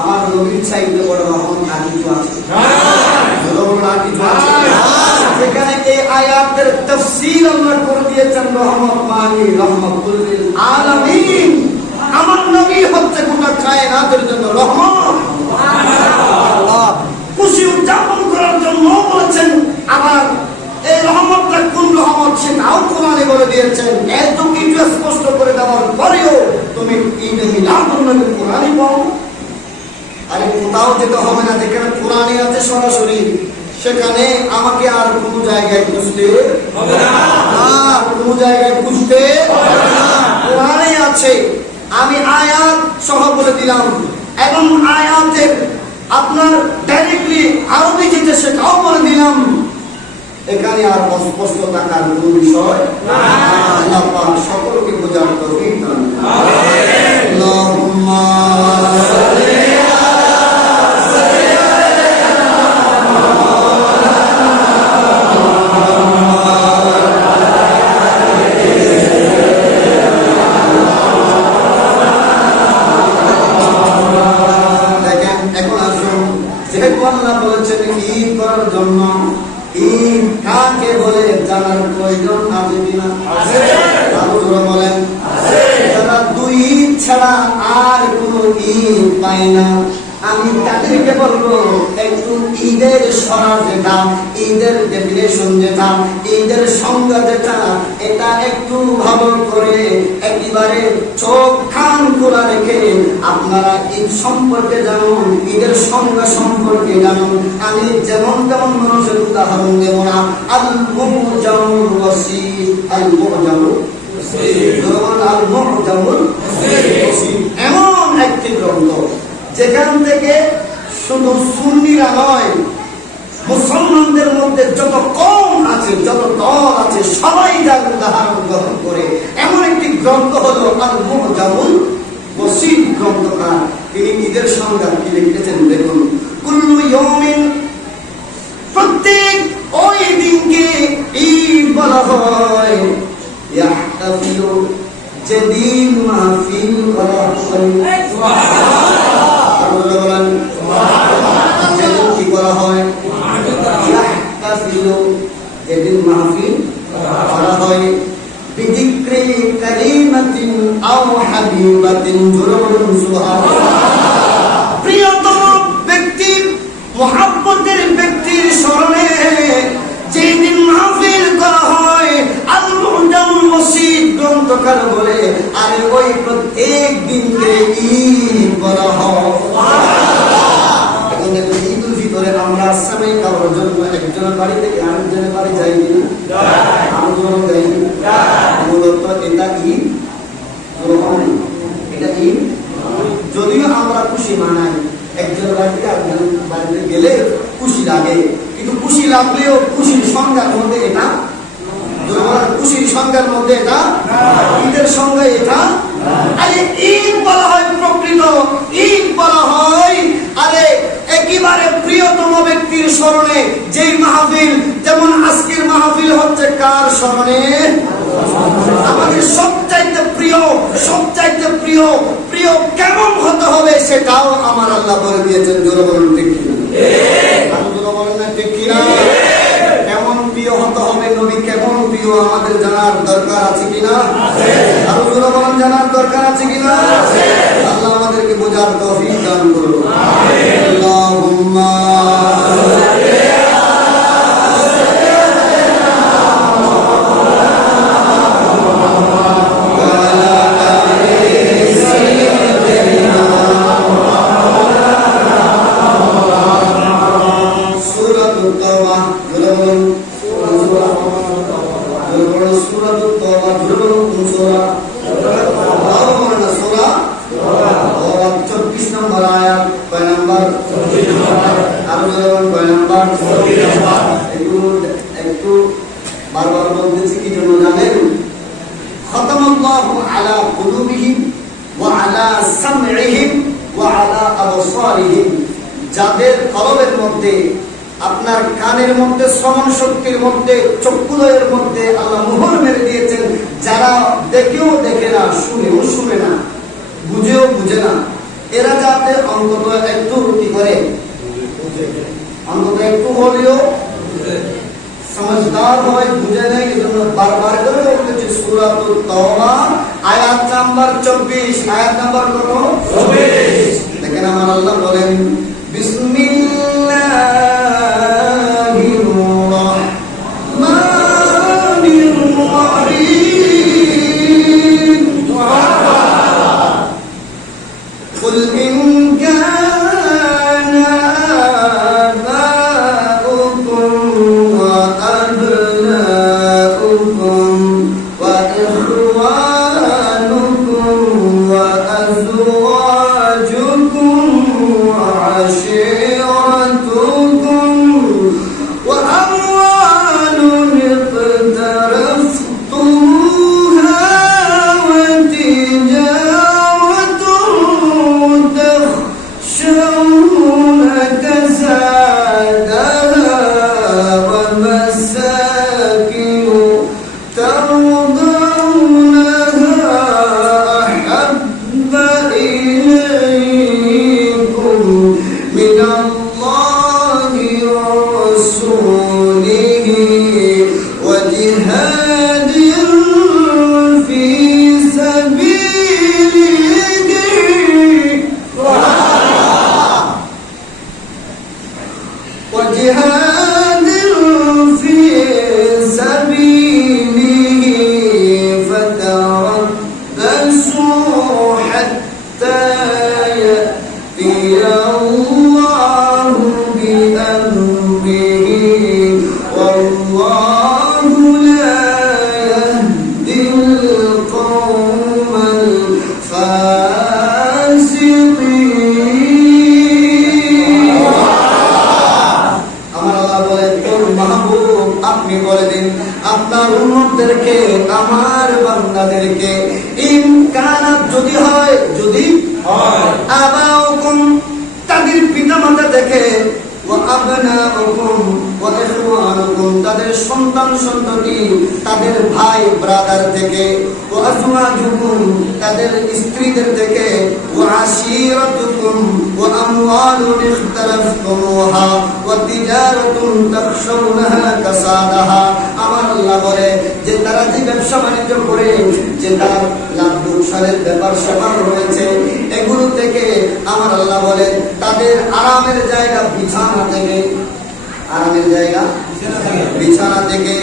আমার নবীর চাইতে বড় রহমত আর কিছু আছে? সেখানে এই আয়াতের তাফসীর আল্লাহ করে দিয়েছেন, রহমত মানে রহমতুল লিল আলামিন। আমার নবী হচ্ছে গোটা কায়নাতের জন্য রহমত। খুশি উদযাপন করার জন্য বলেছেন। আবার এই রহমতটা কোন রহমত সেটাও কোরআনে বলে দিয়েছেন। এত কিছু স্পষ্ট করে দেওয়ার পরেও তুমি ঈদে মিলাদুন নবী কোরআনে পাও? আরে কোথাও যেতে হবে না, যেখানে কোরআনে আছে সরাসরি, সেখানে আমাকে আর কোনো জায়গায় খুঁজতে হবে না, আর কোনো জায়গায় খুঁজতে হবে না, কোরআনে আছে। আমি আয়াত সহ বলে দিলাম, এবং আয়াতের আপনার ডাইরেক্টলি আরবি যেটা সেটাও বলে দিলাম। এখানে আর অস্পষ্ট থাকার কোনো বিষয় না। আল্লাহ পাক সকলকে বোঝার তৌফিক দান করুন। আমিন। আল্লাহুম্মা সাল্লি ঈদ করার জন্য ঈদ কাকে বলে জানার প্রয়োজন আছে কিনা? আছে। আপনারা বলেন আছে। যারা দুই ঈদ ছাড়া আর কোনো ঈদ পায় না, আমি তাদেরকে বলবো একটু ঈদের সরা যেটা, ঈদের ডেফিনেশন যেটা, ঈদের সংজ্ঞা যেটা, এটা একটু ভালো করে একেবারে চোখ কান খোলা রেখে আপনারা ঈদ সম্পর্কে জানুন, ঈদের সংজ্ঞা সম্পর্কে জানুন। আমি যেমন তেমন মানুষের উদাহরণ দেব না। আল মুজামুল ওয়াসিফ, আল মুজামুল এমন একটি গ্রন্থ যেখান থেকে শুধু সুন্নিরা নয়, মুসলমানদের মধ্যে যত কম আছে, যত দল আছে, সবাই যার উদাহরণ গ্রহণ করে এমন একটি গ্রন্থ হলো আল মুজামুল ওয়াসিফ গ্রন্থকার। তিনি ঈদের সংজ্ঞা কি লিখেছেন দেখুন, কুল্লু ইয়াউমিন, প্রত্যেক ওই দিনকে ঈদ বলা হয়। ইয়াহতাফিলু, যেদিন মাহফিল করা হয়। সুবহানাল্লাহ, যেদিন কি করা হয়? ইয়াহতাফিলু, যেদিন মাহফিল করা হয়। বিযিক্রি কালিমাতিন আও হাবিবাতিন, সুবহানাল্লাহ। প্রিয়তম ব্যক্তি, মুহাব্বতের ব্যক্তির স্মরণে যেদিন মাহফিল করা হয়, আল মুজামুল মসজিদ গ্রন্থকার বলে, আরে ওই প্রত্যেক দিনকে ঈদ বলা হয়। এখন দেখুন, ঈদ উল ফিতরে আমরা আসামে খাওয়ার জন্য একজনের বাড়ি থেকে আরেকজনের বাড়ি যাই কিনা? আমরা যাই। মূলত এটা ঈদ, এটা ঈদ। যদিও আমরা খুশি মানাই, একজনের বাড়ি থেকে আরেকজনের বাড়িতে গেলে খুশি লাগে, কিন্তু খুশি লাগলেও খুশির সংজ্ঞার মধ্যে এটা, খুশির সংজ্ঞার মধ্যে এটা, ঈদের সঙ্গে এটা। আরে ঈদ বলা হয় প্রকৃত ঈদ বলা হয় আরে একেবারে প্রিয়তম ব্যক্তির স্মরণে যেই মাহফিল, যেমন আজকের মাহফিল হচ্ছে কার স্মরণে? আমাদের সবচাইতে প্রিয়, সবচাইতে প্রিয়, প্রিয় কেমন হতে হবে সেটাও আমার আল্লাহ বলে দিয়েছেন। জোরে বলুন ঠিক কিনা? জোরে বলুন না ঠিক কিনা? কেমন প্রিয় হতে হবে, নবী কেমন প্রিয় আমাদের জানার দরকার আছে কিনা? আর জোরে বলুন, জানার দরকার আছে কিনা? আল্লাহ আমাদেরকে বোঝার তৌফিক দান করুন। আল্লাহুম্মা একটু বারবার বলতেছি কি জন্য জানেন? খতামাল্লাহু আলা কুলুবিহিম ওয়া আলা সামইহিম ওয়া আলা আবসারিহিম, যাদের কলবের মধ্যে, আপনার কানের মধ্যে, শ্রবণ শক্তির মধ্যে, চক্ষুদয়ের মধ্যে আল্লাহ মোহর মেরে দিয়েছেন, যারা দেখেও দেখে না, শুনেও শুনে না, বুঝেও বুঝে না, এরা যাতে অন্তত একটু কি করে, অন্তত একটু হলেও समझदार হয়, বুঝে নেয়। এজন্য বারবার করে বলতেছি সূরাতুত তাওবা আয়াত নাম্বার 24। আয়াত নাম্বার কত? 24। দেখেন আমার আল্লাহ বলেন, বিসমিল্লাহির রাহমানির রাহিম, কুল ইন আবাউকুম তাদের পিতামাতা থেকে, ওয়া আবনাউকুম ওয়া ইখওয়ানুকুম তাদের সন্তান সন্ততি, তাদের ভাই ব্রাদার থেকে, ওয়া আজওয়াজুকুম তাদের স্ত্রীদের থেকে, ওয়া আশীরাতুকুম ওয়া আমওয়ালুন ইখতারাফতুমুহা ওয়া তিজারাতুন তাখশাউনাহা কাসাদাহা। আমার আল্লাহ বলে যে তারা যে ব্যবসা বাণিজ্য করে, যে তার লাভ লোকসানের ব্যাপার স্যাপার রয়েছে, এগুলো থেকে আমার আল্লাহ বলে তাদের আরামের জায়গা বিছানা থেকে, আরামের জায়গা বিছানা থেকে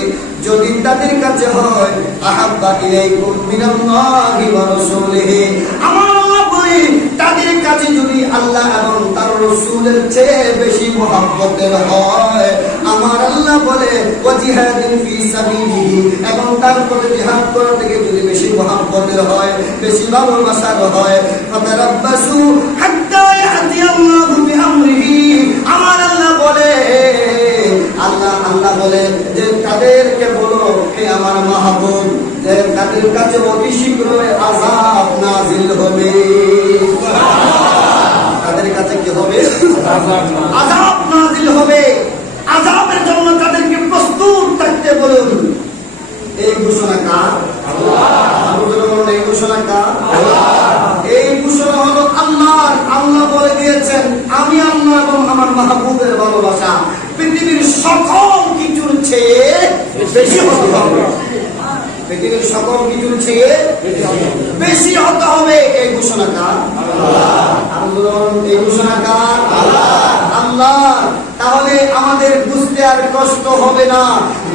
যদি তাদের কাছে হয়, আহাব্বা ইলাইকুম মিনাল্লাহি ওয়া রাসূলিহি, আমার আল্লাহ বলে তাদের কাছে যদি আল্লাহ এবং তার রাসূলের চেয়ে বেশি মহব্বতের হয়, আমার আল্লাহ বলে ওয়া জিহাদিন ফি সাবিলিহি, এবং তার পথে জিহাদ করা থেকে যদি বেশি মহব্বতের হয়, বেশি ভালোবাসার হয়, ফাতারাব্বাসু হাত্তা ইয়াতি আল্লাহু বিআমরিহি, আমার আল্লাহ বলে আল্লাহ বলে যে তাদেরকে বলো, হে আমার মাহবুব, যে তাদের কাছে অতি শীঘ্রই আযাব নাযিল হবে। তাদের কাছে কি হবে? আযাব নাযিল হবে। আযাবের জন্য তাদেরকে প্রস্তুত থাকতে বলুন। এই ঘোষণা কার? আল্লাহ। এই ঘোষণা কার? এই ঘোষণা হলো আল্লাহর। আল্লাহ বলে দিয়েছেন, আমি আল্লাহ এবং আমার মাহবুবের ভালোবাসা পৃথিবীর সকল কিছুর চেয়ে বেশি হতে হবে। পৃথিবীর সকল কিছুর চেয়ে বেশি হতে হবে। এই ঘোষণা কার? আল্লাহ। এই ঘোষণা কার? আল্লাহ। তাহলে আমাদের বুঝতে আর কষ্ট হবে না,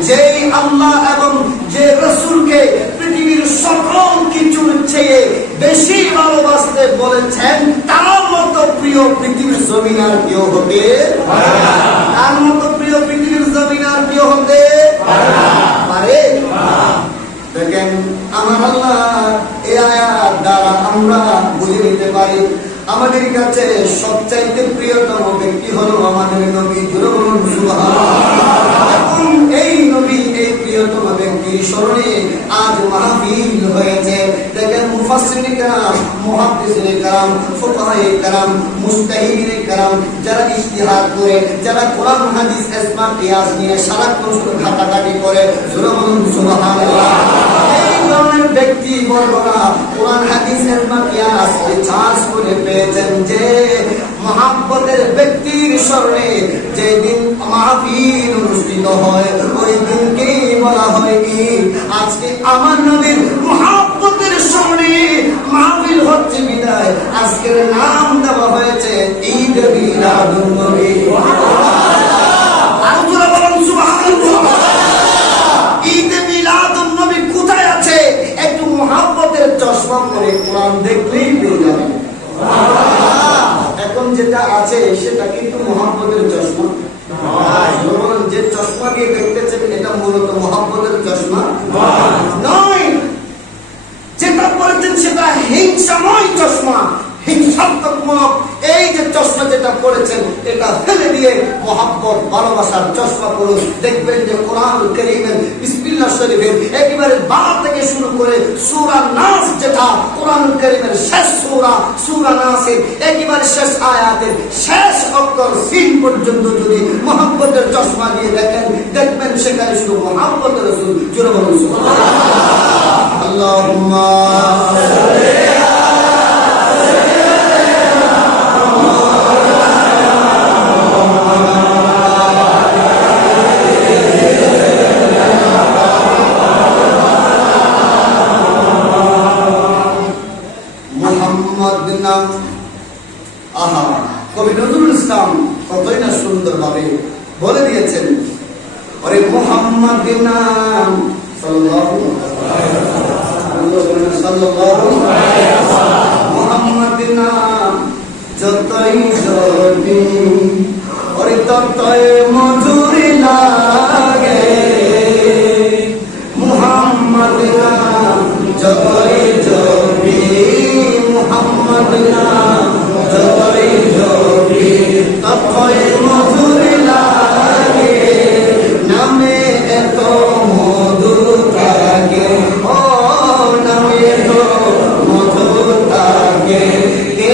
যেই আল্লাহ এবং যে রাসূলকে পৃথিবীর সকল কিছুর চেয়ে বেশি ভালোবাসতে বলেছেন, তার মতো প্রিয় পৃথিবীর জমিন আর কেউ হতে পারে না। তার মতো প্রিয় পৃথিবীর জমিন আর কেউ হতে পারে না। দেখেন আমার আল্লাহ এই আয়াত দ্বারা আমরা বুঝে নিতে পারি আমাদের কাছে সবচাইতে প্রিয়তম ব্যক্তি হলো আমাদের নবী। সুবহানাল্লাহ। এই নবী, এই প্রিয়তম ব্যক্তির স্মরণে আজ মাহফিল হয়েছে। দেখেন মুফাসসিরিনে কেরাম, মুহাদ্দিসিনে কেরাম, ফুকাহায়ে কেরাম, মুজতাহিদিনে কেরাম, যারা ইজতিহাদ করে, যারা কোরআন হাদিস ইসমা কিয়াস নিয়ে সারাক্ষণ শুধু ঘাটাঘাটি করে, সুবহানাল্লাহ। এই ধরনের ব্যক্তি বর্গরা কোরআন হাদিস ইসমা কিয়াস রিসার্চ করে পেয়েছেন যে মহব্বতের ব্যক্তির স্মরণে যেদিন মাহফিল অনুষ্ঠিত হয়, ওই দিনকে বলা হয় ঈদ। আজকে আমার নবীর মহব্বতের স্মরণে মাহফিল হচ্ছে বিদায়, আজকের নাম দেওয়া হয়েছে ঈদ মিলাদুন নবী। আর যারা বলেন সুবহানাল্লাহ। ঈদ মিলাদুন নবী কোথায় আছে? একটু মহব্বতের চশমা করে কোরআন দেখলেই পেয়ে যাবেন। এখন যেটা আছে সেটা কিন্তু মহব্বতের চশমা নয়। যে চশমা দিয়ে দেখতেছেন এটা মূলত মহব্বতের চশমা নয়। যেটা পড়েছেন সেটা হিংসাময় চশমা, হিংসাত্মক। এই যে চশমা যেটা পড়েছেন এটা ফেলে দিয়ে মহব্বত ভালোবাসার চশমা পড়ুন। দেখবেন যে কোরআন কারীমের বিসমিল্লাহ শরীফের একেবারে বা থেকে শুরু করে সূরা নাস, যেটা কোরআন কারীমের শেষ সূরা, সূরা নাসের একেবারে শেষ আয়াতের শেষ অক্ষর সিন পর্যন্ত যদি মহব্বতের চশমা দিয়ে দেখেন, দেখবেন সেখানে শুধু মহব্বতের রাসূল। জোরে বলুন সুবহানাল্লাহ। আল্লাহুম্মা কবি নজরুল ইসলাম কতই না সুন্দর ভাবে বলে দিয়েছেন, আরে মুহাম্মদ নাম সাল্লাল্লাহু আলাইহি ওয়াসাল্লাম, মুহাম্মদ নাম যতই জপি ওরে ততই মধুর লাগে, মুহাম্মদ নাম যতই জপি, মুহাম্মদ নাম যতই জপি ততই মধুর লাগে, নামে এত মধু থাকে, ও নামে এত মধু থাকে, কে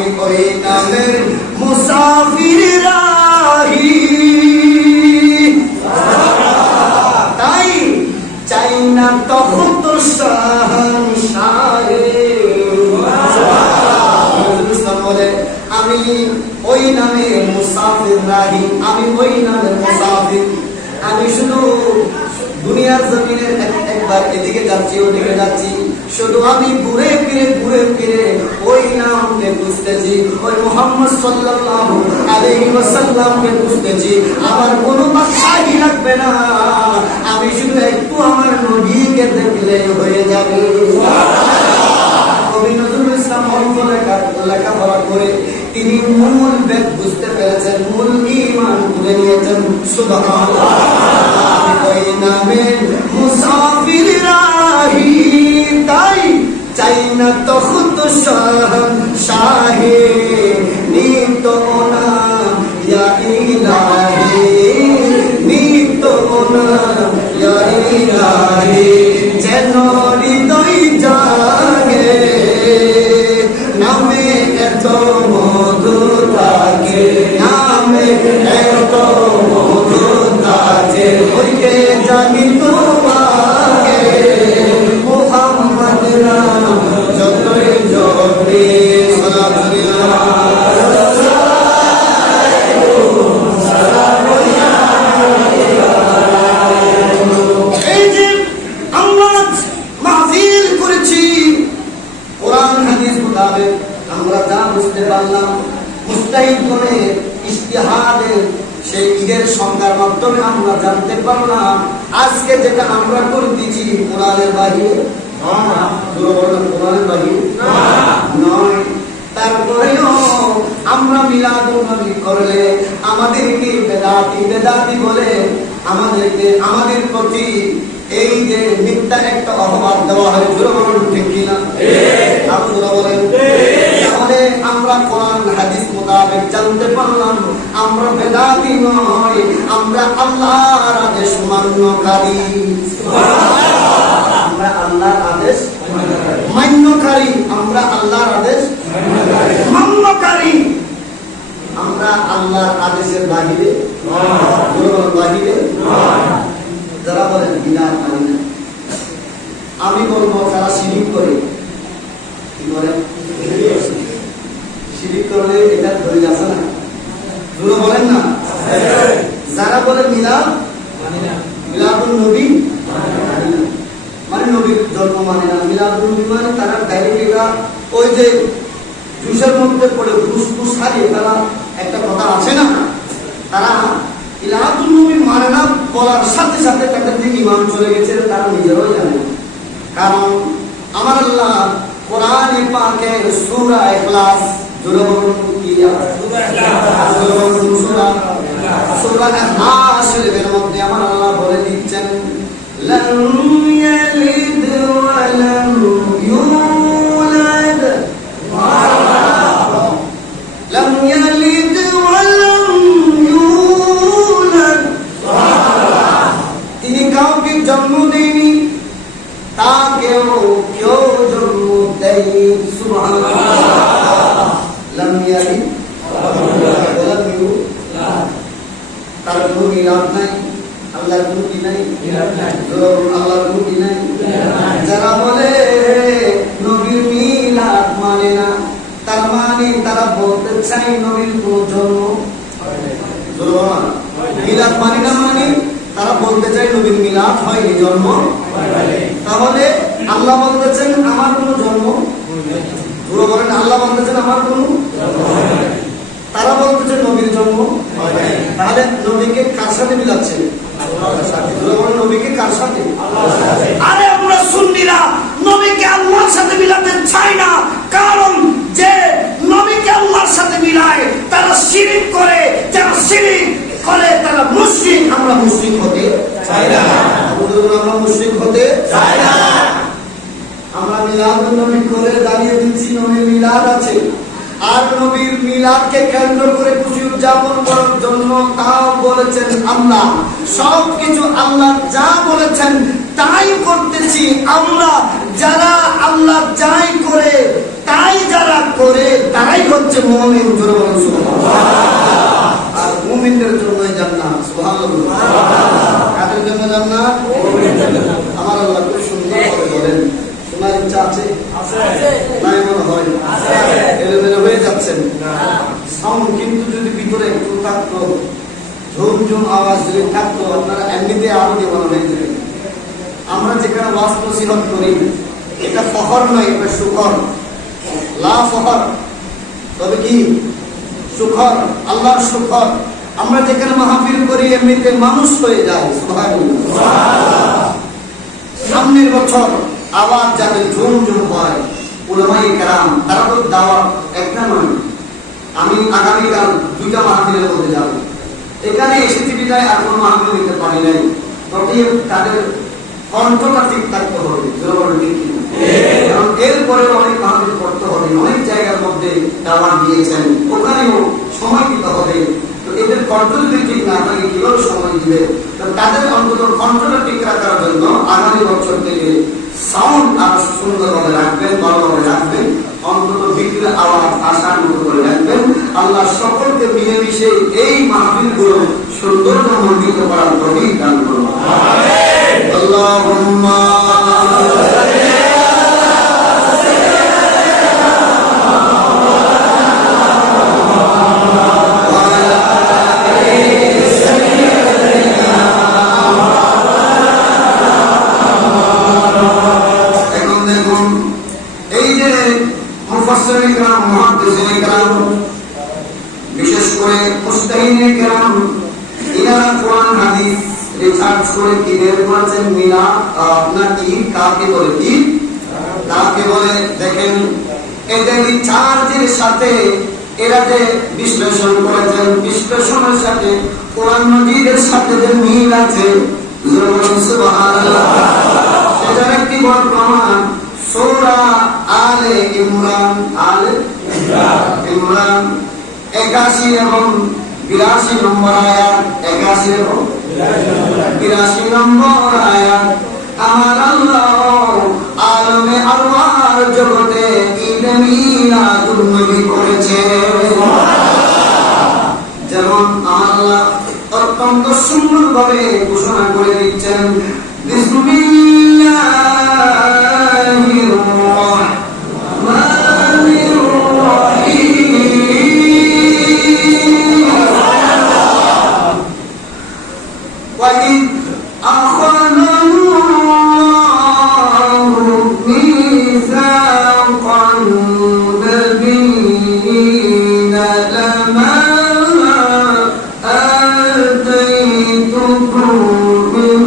আমি ওই নামের মুসাফির রাহি। তাই চাই না তখত শাহে। বলে আমি ওই নামে মুসাফির রাহি, আমি ওই নামের মুসাফির। আমি শুধু দুনিয়ার জমিনের একবার এদিকে যাচ্ছি ওদিকে যাচ্ছি, শুধু আমি ঘুরে ফিরে ওই নামকে বুঝতেছি, ওই মুহাম্মদ সাল্লাল্লাহু আলাইহি ওয়াসাল্লামকে বুঝতেছি। আমার কোনো বাদশাহী লাগবে না, আমি শুধু একটু আমার নবীকে দেখলে হয়ে যাবে। কবি নজরুল ইসলাম লেখাপড়া করে তিনি মূল বেদ বুঝতে পেরেছেন, মূল ঈমান করে নিয়েছেন। সুবহানাল্লাহ। ওই নামে মুসাফির রাহি, তাই চাই না তখত শাহে। নিত না ইয়া ইলাহি, নিত না ইয়া ইলাহি, যেন হৃদয় জাগে নামে এত মধু থাকে, নামে এত মধু থাকে। ওইকে জানি তোমাকে মুহাম্মদ নাম যতই জপে। এই যে আমরা মাহফিল করেছি কোরআন হাদিস মোতাবেক, আমরা যা বুঝতে পারলাম মুস্তাহিদ করে ইজতিহাদে সেই ঈদের সংখ্যার মাধ্যমে আমরা জানতে পারলাম আজকে যেটা আমরা করতেছি কোরআনের বাহিরে কোরআনের বাহিরে নয়। তারপরেও আমরা মিলাদুন নবী করলে আমাদেরকে বেদাতি বলে আমাদের প্রতি এই যে মিথ্যা একটা অপবাদ দেওয়া হয়। জোরে বলুন ঠিক কিনা? আপনারা বলেন। তাহলে আমরা কোরআন হাদিস মোতাবেক জানতে পারলাম আমরা বেদাতি নয়, আমরা আল্লাহর আদেশ মান্যকারী। আমরা আল্লাহর আদেশ মান্যকারী, আমরা আল্লাহর আদেশ মান্যকারী। আমরা আল্লাহর আদেশের বাহিরে যারা বলেন বিদাত মানি না, আমি বলবো যারা শিরিক করে, কি করে শিরিক করলে এটা ধরে যাচ্ছে না, দুটো বলেন না। যারা বলে মিলাদ মিলাদুন নবী মানে নবীর জন্ম মানে না, মিলাদুন নবী মানে তারা ডাইরেক্ট ওই যে জুসের মধ্যে পড়ে ফুসফুস হারিয়ে তারা একটা কথা আছে না, তারা মিলাদুন নবী মানে না বলার সাথে সাথে তাদের যে ঈমান চলে গেছে তারা নিজেরাই জানে। কারণ আমার আল্লাহ কোরআনে পাকে সূরা ইখলাস, জোরে বলুন কি সূরা ইখলাসের মধ্যে আমার আল্লাহ বলে দিচ্ছেন লাম ইয়ালিদ ওয়া লাম ইউলাদ, লাম ইয়ালিদ ওয়া লাম ইউলাদ। তিনি কাউকে জন্ম দেয়নি, তাকেও কেউ জন্ম দেয়নি। সুবহানাল্লাহ। লাম ইয়ালিদ ওয়া লাম ইউলাদ, তার কোনো মিলাদ নাই, আল্লাহর কোনো কি নাই, আল্লাহর কোনো কি নাই। যারা বলে নবীর মিলাদ মানে না, তার মানে তারা বলতে চায় নবীর কোনো জন্ম মিলাদ মানে না, মানে তারা বলতে চায় নবীর মিলাদ হয়নি, জন্ম। তাহলে আল্লাহ বলতেছেন আমার কোনো জন্ম, পুরো বলেন আল্লাহ বলতেছেন আমার কোনো, তারা বলতেছে নবীর জন্ম। তাহলে নবীকে কার সাথে মিলাচ্ছে? নবীকে কার সাথে? আরে আমরা সুন্নিরা নবীকে আল্লাহর সাথে মিলাতে চাই না, কারণ যে নবীকে আল্লাহর সাথে মিলায় তারা শিরক করে, যারা শিরক করে তারা মুশরিক। আমরা মুশরিক হতে চাই না, আমরা মুশরিক হতে চাই না। আমরা মিলাদুন নবী করে দাঁড়িয়ে দিচ্ছি নবীর মিলাদ আছে, আর নবীর মিলাদকে কেন্দ্র করে খুশি উদযাপন করার জন্য তাও বলেছেন আল্লাহ। সবকিছু আল্লাহ যা বলেছেন তাই করতেছি আমরা। যারা আল্লাহ যাই করে তাই যারা করে তারাই হচ্ছে মুমিন। জোরে বলুন সুবহানাল্লাহ। আর মুমিনদের জন্যই জান্নাত। সুবহানাল্লাহ। কাদের জন্য জান্নাত? মুমিনদের জন্য। আমার আল্লাহ খুব সুন্দর করে বলেন, তোমার ইচ্ছা আছে? নাই মনে হয়? এলোমেলো হয়ে যাচ্ছেন সাউন্ড, কিন্তু যদি ভিতরে একটু থাকতো, ঝুমঝুম আওয়াজ যদি থাকতো, আপনারা এমনিতে আরো দেওয়ানো হয়ে যাবে। আমরা যেখানে ওয়াজ নসিহত করি, এটা ফখর নয়, এটা সুখর। লা ফখর, তবে কি সুখর, আল্লাহর সুখর। আমরা যেখানে মাহফিল করি এমনিতে মানুষ হয়ে যায়। সুবহানাল্লাহ। সামনের বছর আওয়াজ যাতে ঝুমঝুম হয়, উলামায়ে কেরাম তারা তো দাওয়াত একটা নয়। আমি আগামীকাল 2টা মাহফিলের মধ্যে যাব। এখানে এসেছি বিদায় আর কোনো মাহফিল নিতে পারি নাই, তবে তাদের কণ্ঠটা ঠিক থাকতে হবে। কারণ এরপরে অনেক মাহফিল করতে হবে, অনেক জায়গার মধ্যে দাওয়াত দিয়েছেন, ওখানেও সময় দিতে হবে। তো এদের কণ্ঠ যদি ঠিক না থাকে কিভাবে সময় দিবে? তাদের অন্তত কণ্ঠটা ঠিক রাখার জন্য আগামী বছর থেকে সাউন্ড আরো সুন্দরভাবে রাখবেন, ভালোভাবে রাখবেন, অন্তত বিক্রির আওয়াজ আসার মতো করে রাখবেন। আল্লাহ সকলকে মিলেমিশে এই মাহফিলগুলো সৌন্দর্যমণ্ডিত করার তৌফিক দান করুন। আমিন। আল্লাহুম্মা বিশেষ করে মুস্তাহিদে কেরাম ইনারা কোরআন হাদিস রিসার্চ করে কি বের করেছেন, মিলাদ নাকি কাকে বলে, কি কাকে বলে। দেখেন এদের রিসার্চের সাথে এরা যে বিশ্লেষণ করেছেন, বিশ্লেষণের সাথে কোরআন মাজিদের সাথে যে মিল আছে, সুবহানাল্লাহ, সেটার একটি বড় প্রমাণ সূরা আলে ইমরান, আলে ইমরান 81 এবং 82 নম্বর আয়াত, 81 এবং 82 নম্বর আয়াত। আমার আল্লাহ আলমে আরওয়াহ জগতে ঈদ মিলাদুন নবী করেছে। যেমন আল্লাহ অত্যন্ত সুন্দরভাবে ঘোষণা করে দিচ্ছেন, বিসমিল্লাহির রাহমানির রাহিম। وَإِذْ أَخَذَ اللَّهُ مِيثَاقَ النَّبِيِّينَ لَمَا آتَيْتُكُم مِّن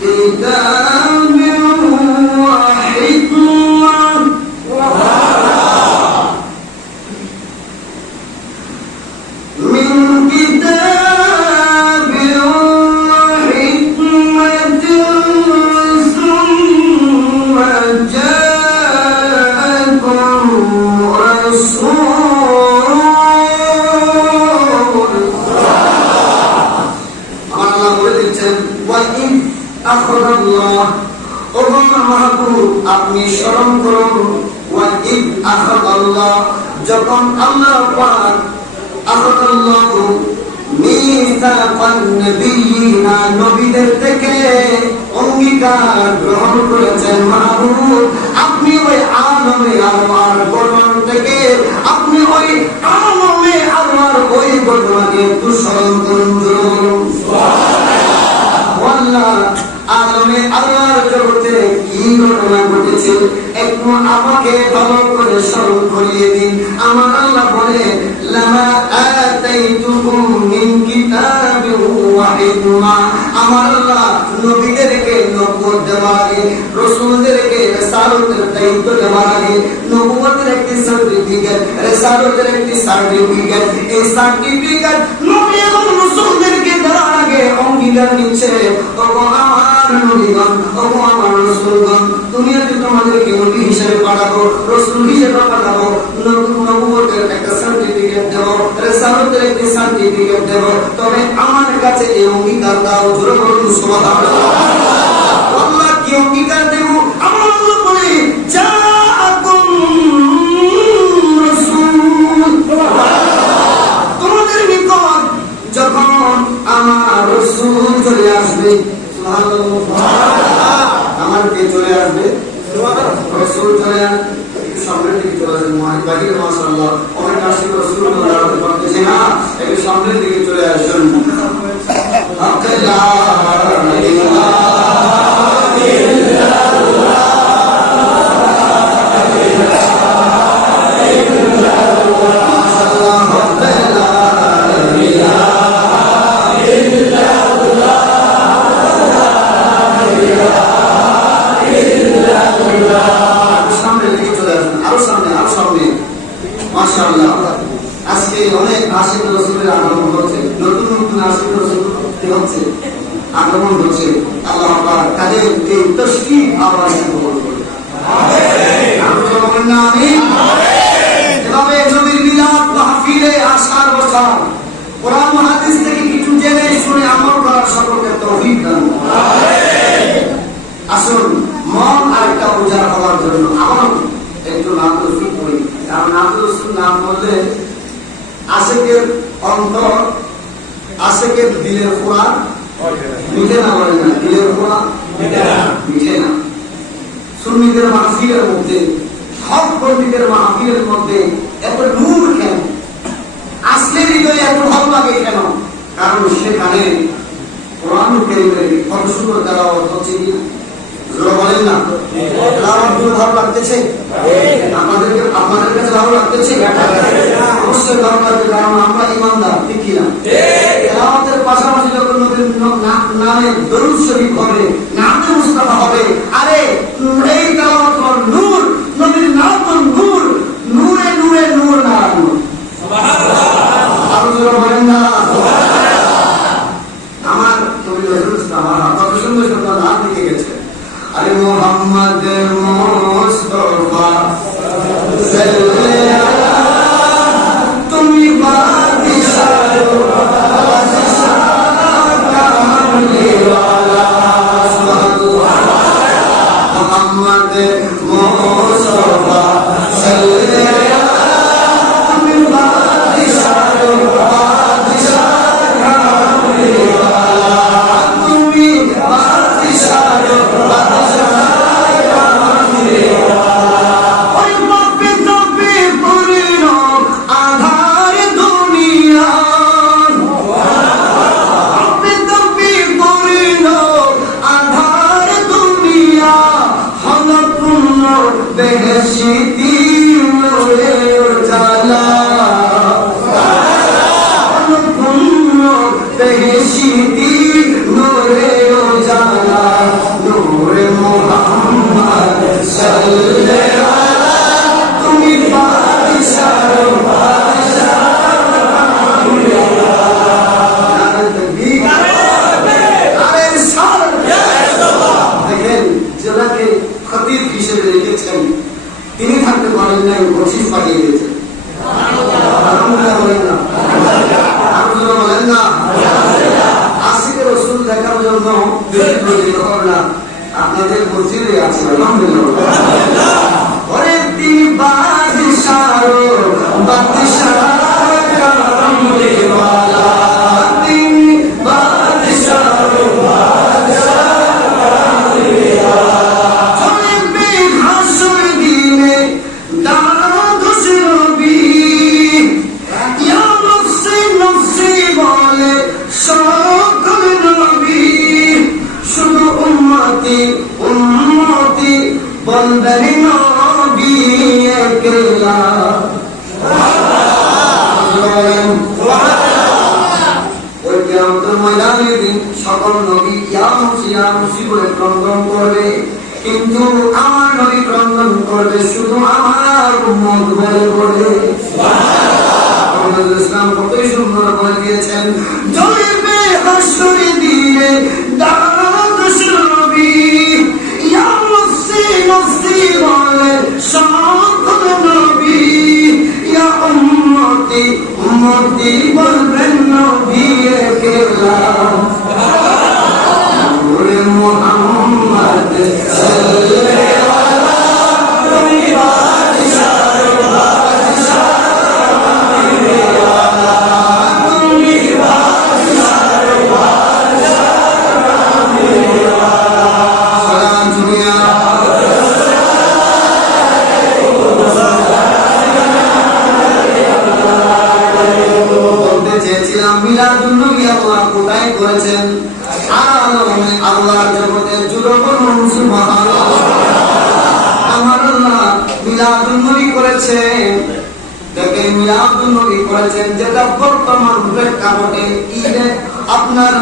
كِتَابٍ وَحِكْمَةٍ আপনি স্মরণ করুন, ওয়াইদ আখাযাল্লাহ, যখন আল্লাহ পাক আখাযাল্লাহু মিসাকান নবিয়িনা, নবীদের থেকে অঙ্গীকার গ্রহণ করেছেন। মাহবুব আপনি ওই আলমে আরওয়ার গঠন থেকে, আপনি ওই আলমে আরওয়ার ওই ঘটনাকে একটু স্মরণ করুন। সুবহানাল্লাহ। আলমে আল্লাহর জগতে কি ঘটনা ঘটেছে একটু আমাকে ভালো করে স্মরণ করিয়ে দিন। আমার আল্লাহ বলে, লামা আতাইতুকুম মিন কিতাবিন ওয়া হিকমা, আমার আল্লাহ নবীদেরকে নবুয়ত দেওয়ার আগে, রাসূলদেরকে রিসালাতের দায়িত্ব দেওয়ার আগে, নবুয়তের একটি সার্টিফিকেট, রিসালাতের একটি সার্টিফিকেট, এই সার্টিফিকেট নবী এবং রাসূলদেরকে দেওয়ার আগে অঙ্গীকার নিচ্ছে, ওগো আমার নবীগণ, ওগো আমার রাসূলগণ, তুমি আজ তোমাদেরকে নবী হিসেবে পাঠাবো, রাসূল হিসেবে পাঠাবো, নবুয়তের একটা সার্টিফিকেট দেব, রিসালাতের একটি সার্টিফিকেট দেব, তবে আমার কাছে এই অঙ্গীকার দাও। জোরে বলুন সুবহানাল্লাহ। আল্লাহ কি অঙ্গীকার দেব? আমার আল্লাহ বলে, জাআকুম আজকে অনেক আশিক রাসূলের আগমন হচ্ছে, নতুন নতুন আশিক রাসূল হচ্ছে, আগমন হচ্ছে। আল্লাহ পাক তাদের এই তসবিহ আওয়াজ কবুল করুন। আমিন। আমিন। এভাবে নবীর মিলাদ মাহফিলে আসার বছর কোরআন ও হাদিস থেকে কিছু জেনে শুনে আমল করার সকলকে তৌফিক দান করুন। আমিন। আসুন মন আরেকটা উজাড় হওয়ার জন্য আমার একটু নাম রসুল করি, কারণ নাম রসুল নাম বললে আশেকের অন্তর, আশেকের দিলের খোলা মিটে না, বলে না দিলের খোলা মিটে না। সুন্নিদের মাহফিলের মধ্যে, হক পণ্ডিতের মাহফিলের মধ্যে এত নূর কেন, আসলে হৃদয়ে এত ভালো লাগে কেন? কারণ সেখানে কোরআন কারীমের কত সুন্দর তেলাওয়াত হচ্ছে। কি বলেন না? তেলাওয়াতগুলো ভালো লাগতেছে? আপনাদের কাছে ভালো লাগতেছে? অবশ্যই ভালো লাগবে, কারণ আমরা ইমানদার, ঠিক কিনা? তেলাওয়াতের পাশাপাশি যখন নবীর নামে দরুদ শরীফ হবে, নামে মুস্তাফা হবে, আরে এই তেলাওয়াত হলো নূর, নবীর নাম তো নূর, নূরে নূরে নূর না নূর। সুবহানাল্লাহ। আরো জোরে বলেন না সুবহানাল্লাহ। আমার নবী রাসূল সাল্লাল্লাহু আলাইহি ওয়াসাল্লাম কত সুন্দর সুন্দর নাম লিখে গেছে। আরে মুহাম্মদ মুস্তাফা সাল্লাল্লাহু আলাইহি তুমি বাদশাহ কামলিওয়ালা। সুবহানাল্লাহ। মুহাম্মদ মুস্তাফা সাল্লাল্লাহু তুমি বাদশাহ কামলিওয়ালা, তুমি বাদশাহ বেহেশতি নূরে উজালা, বেহেশতি নূরে উজালা, নূরে মুহাম্মদ সাল্লাল্লাহু আলাইহি তুমি বাদশাহ বাদশাহ আরে সাল ইয়া রাসূলুল্লাহ। দেখেন যাকে খতিব হিসেবে রেখেছেন তিনি থাকতে পারেন নাই, বকশিশ পাঠিয়ে দিয়েছেন। আলহামদুলিল্লাহ বলেন না? আলহামদুলিল্লাহ বলেন না? আশিকে রাসূল দেখার জন্য আপনাদের মসজিদে আছে। আলহামদুলিল্লাহ। ওরে তিনি বাদশাহ বাদশাহ কামলিওয়ালা, তিনি বাদশাহ বাদশাহ কামলিওয়ালা। উম্মতি বন্দর নবী একলা। ওই কিয়ামতের ময়দানে দিন সকল নবী ইয়া মুসি বলে ক্রন্দন করবে, কিন্তু আমার নবী ক্রন্দন করবে শুধু আমার উম্মত বলে বলে। সুবহানাল্লাহ। ইসলাম কতই সুন্দর বলে দিয়েছেন, জ্বলবে হাসরে দিয়ে দাঁত নবী ইয়া মুসি বলে সকল নবী, ইয়া উম্মতি উম্মতি বলবেন নবী একলা। নূরে মুহাম্মদ সাল্লাল্লাহু আলাইহি তুমি বাদশাহ বাদশাহ কামলিওয়ালা, তুমি বাদশাহ বাদশাহ কামলিওয়ালা। সালাম দুনিয়া বলতে চেয়েছিলাম মিলাদুন নবী আল্লাহ কোথায় করেছেন? আলমে আল্লাহর জগতে যুগপন সুবহানাল্লাহ। আমার আল্লাহ মিলাদুন নবী করেছেন, দেখেন মিলাদুন নবী করেছেন যেটা বর্তমান প্রেক্ষাপটে ঈদে আপনার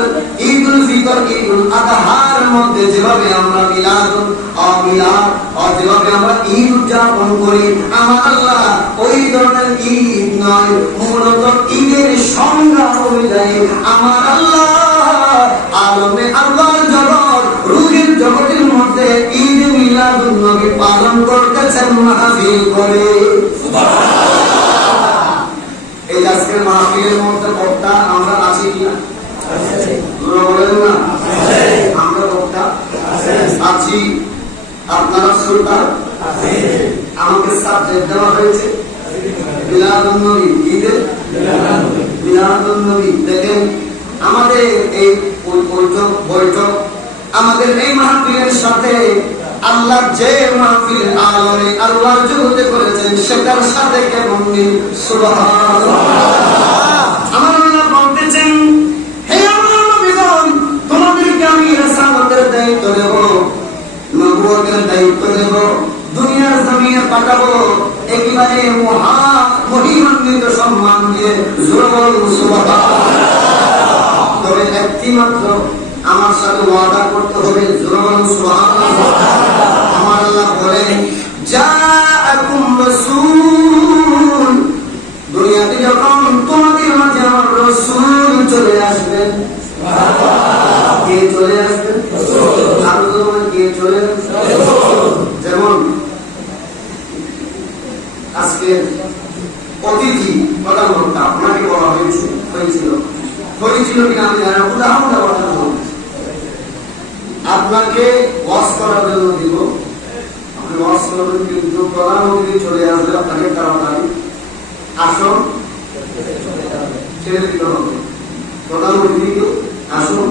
ঈদুল ফিতর, ঈদুল আযহার মধ্যে যেভাবে আমরা মিলাদুল মিলাদ যেভাবে আমরা ঈদ উদযাপন করি, আমার আল্লাহ ওই ধরনের ঈদ নয়, মূলত ঈদের সংজ্ঞা অনুযায়ী আমার আল্লাহ আলমে আল্লাহর জগৎ, রূহের জগতের মধ্যে ঈদ মিলাদুন নবী পালন করতেছেন মাহফিল করে। এই আজকের মাহফিলের মধ্যে বক্তা আমরা আছি কিনা? বলেন না, আমরা বক্তা আছি, আপনারা শ্রোতা। আমাকে সাবজেক্ট দেওয়া হয়েছে মিলাদুন নবী, ঈদের মিলাদুন নবী। দেখেন আমাদের এই বৈঠক, আমাদের এই মাহফিলের সাথে আল্লাহ যে মাহফিল আলমে আল্লাহর জগতে করেছেন সেটার সাথে কেমন মিল! সুবহানাল্লাহ। আমার আল্লাহ বলতেছেন, হে আমার নবীগণ, তোমাদেরকে আমি রাসালাতের দায়িত্ব দেব, নবুয়তের দায়িত্ব দেব, দুনিয়ার জমিনে পাঠাবো একেবারে মহিমান্বিত সম্মান দিয়ে। সুবহানাল্লাহ। তবে একটি মাত্র আমার সাথে ওয়াদা করতে হবে। সুবহানাল্লাহ। আমার আল্লাহ বলেন, জাআকুম রাসূল, দুনিয়াতে যখন তোমাদের মাঝে আমার রাসূল চলে আসবেন। কে চলে আসবেন? আর তোমার কে চলে আসবেন? যেমন আজকে অতিথি প্রধানমন্ত্রী আপনাকে বলা হয়েছিল কিনা আমি জানি না, উদাহরণ দেওয়ার জন্য আপনাকে ওয়াজ করার জন্য দিব, আপনি ওয়াজ করবেন, কিন্তু প্রধানমন্ত্রী চলে আসবে আপনাকে তাড়াতাড়ি আসন ছেড়ে দিতে হবে। প্রধানমন্ত্রীকে আসন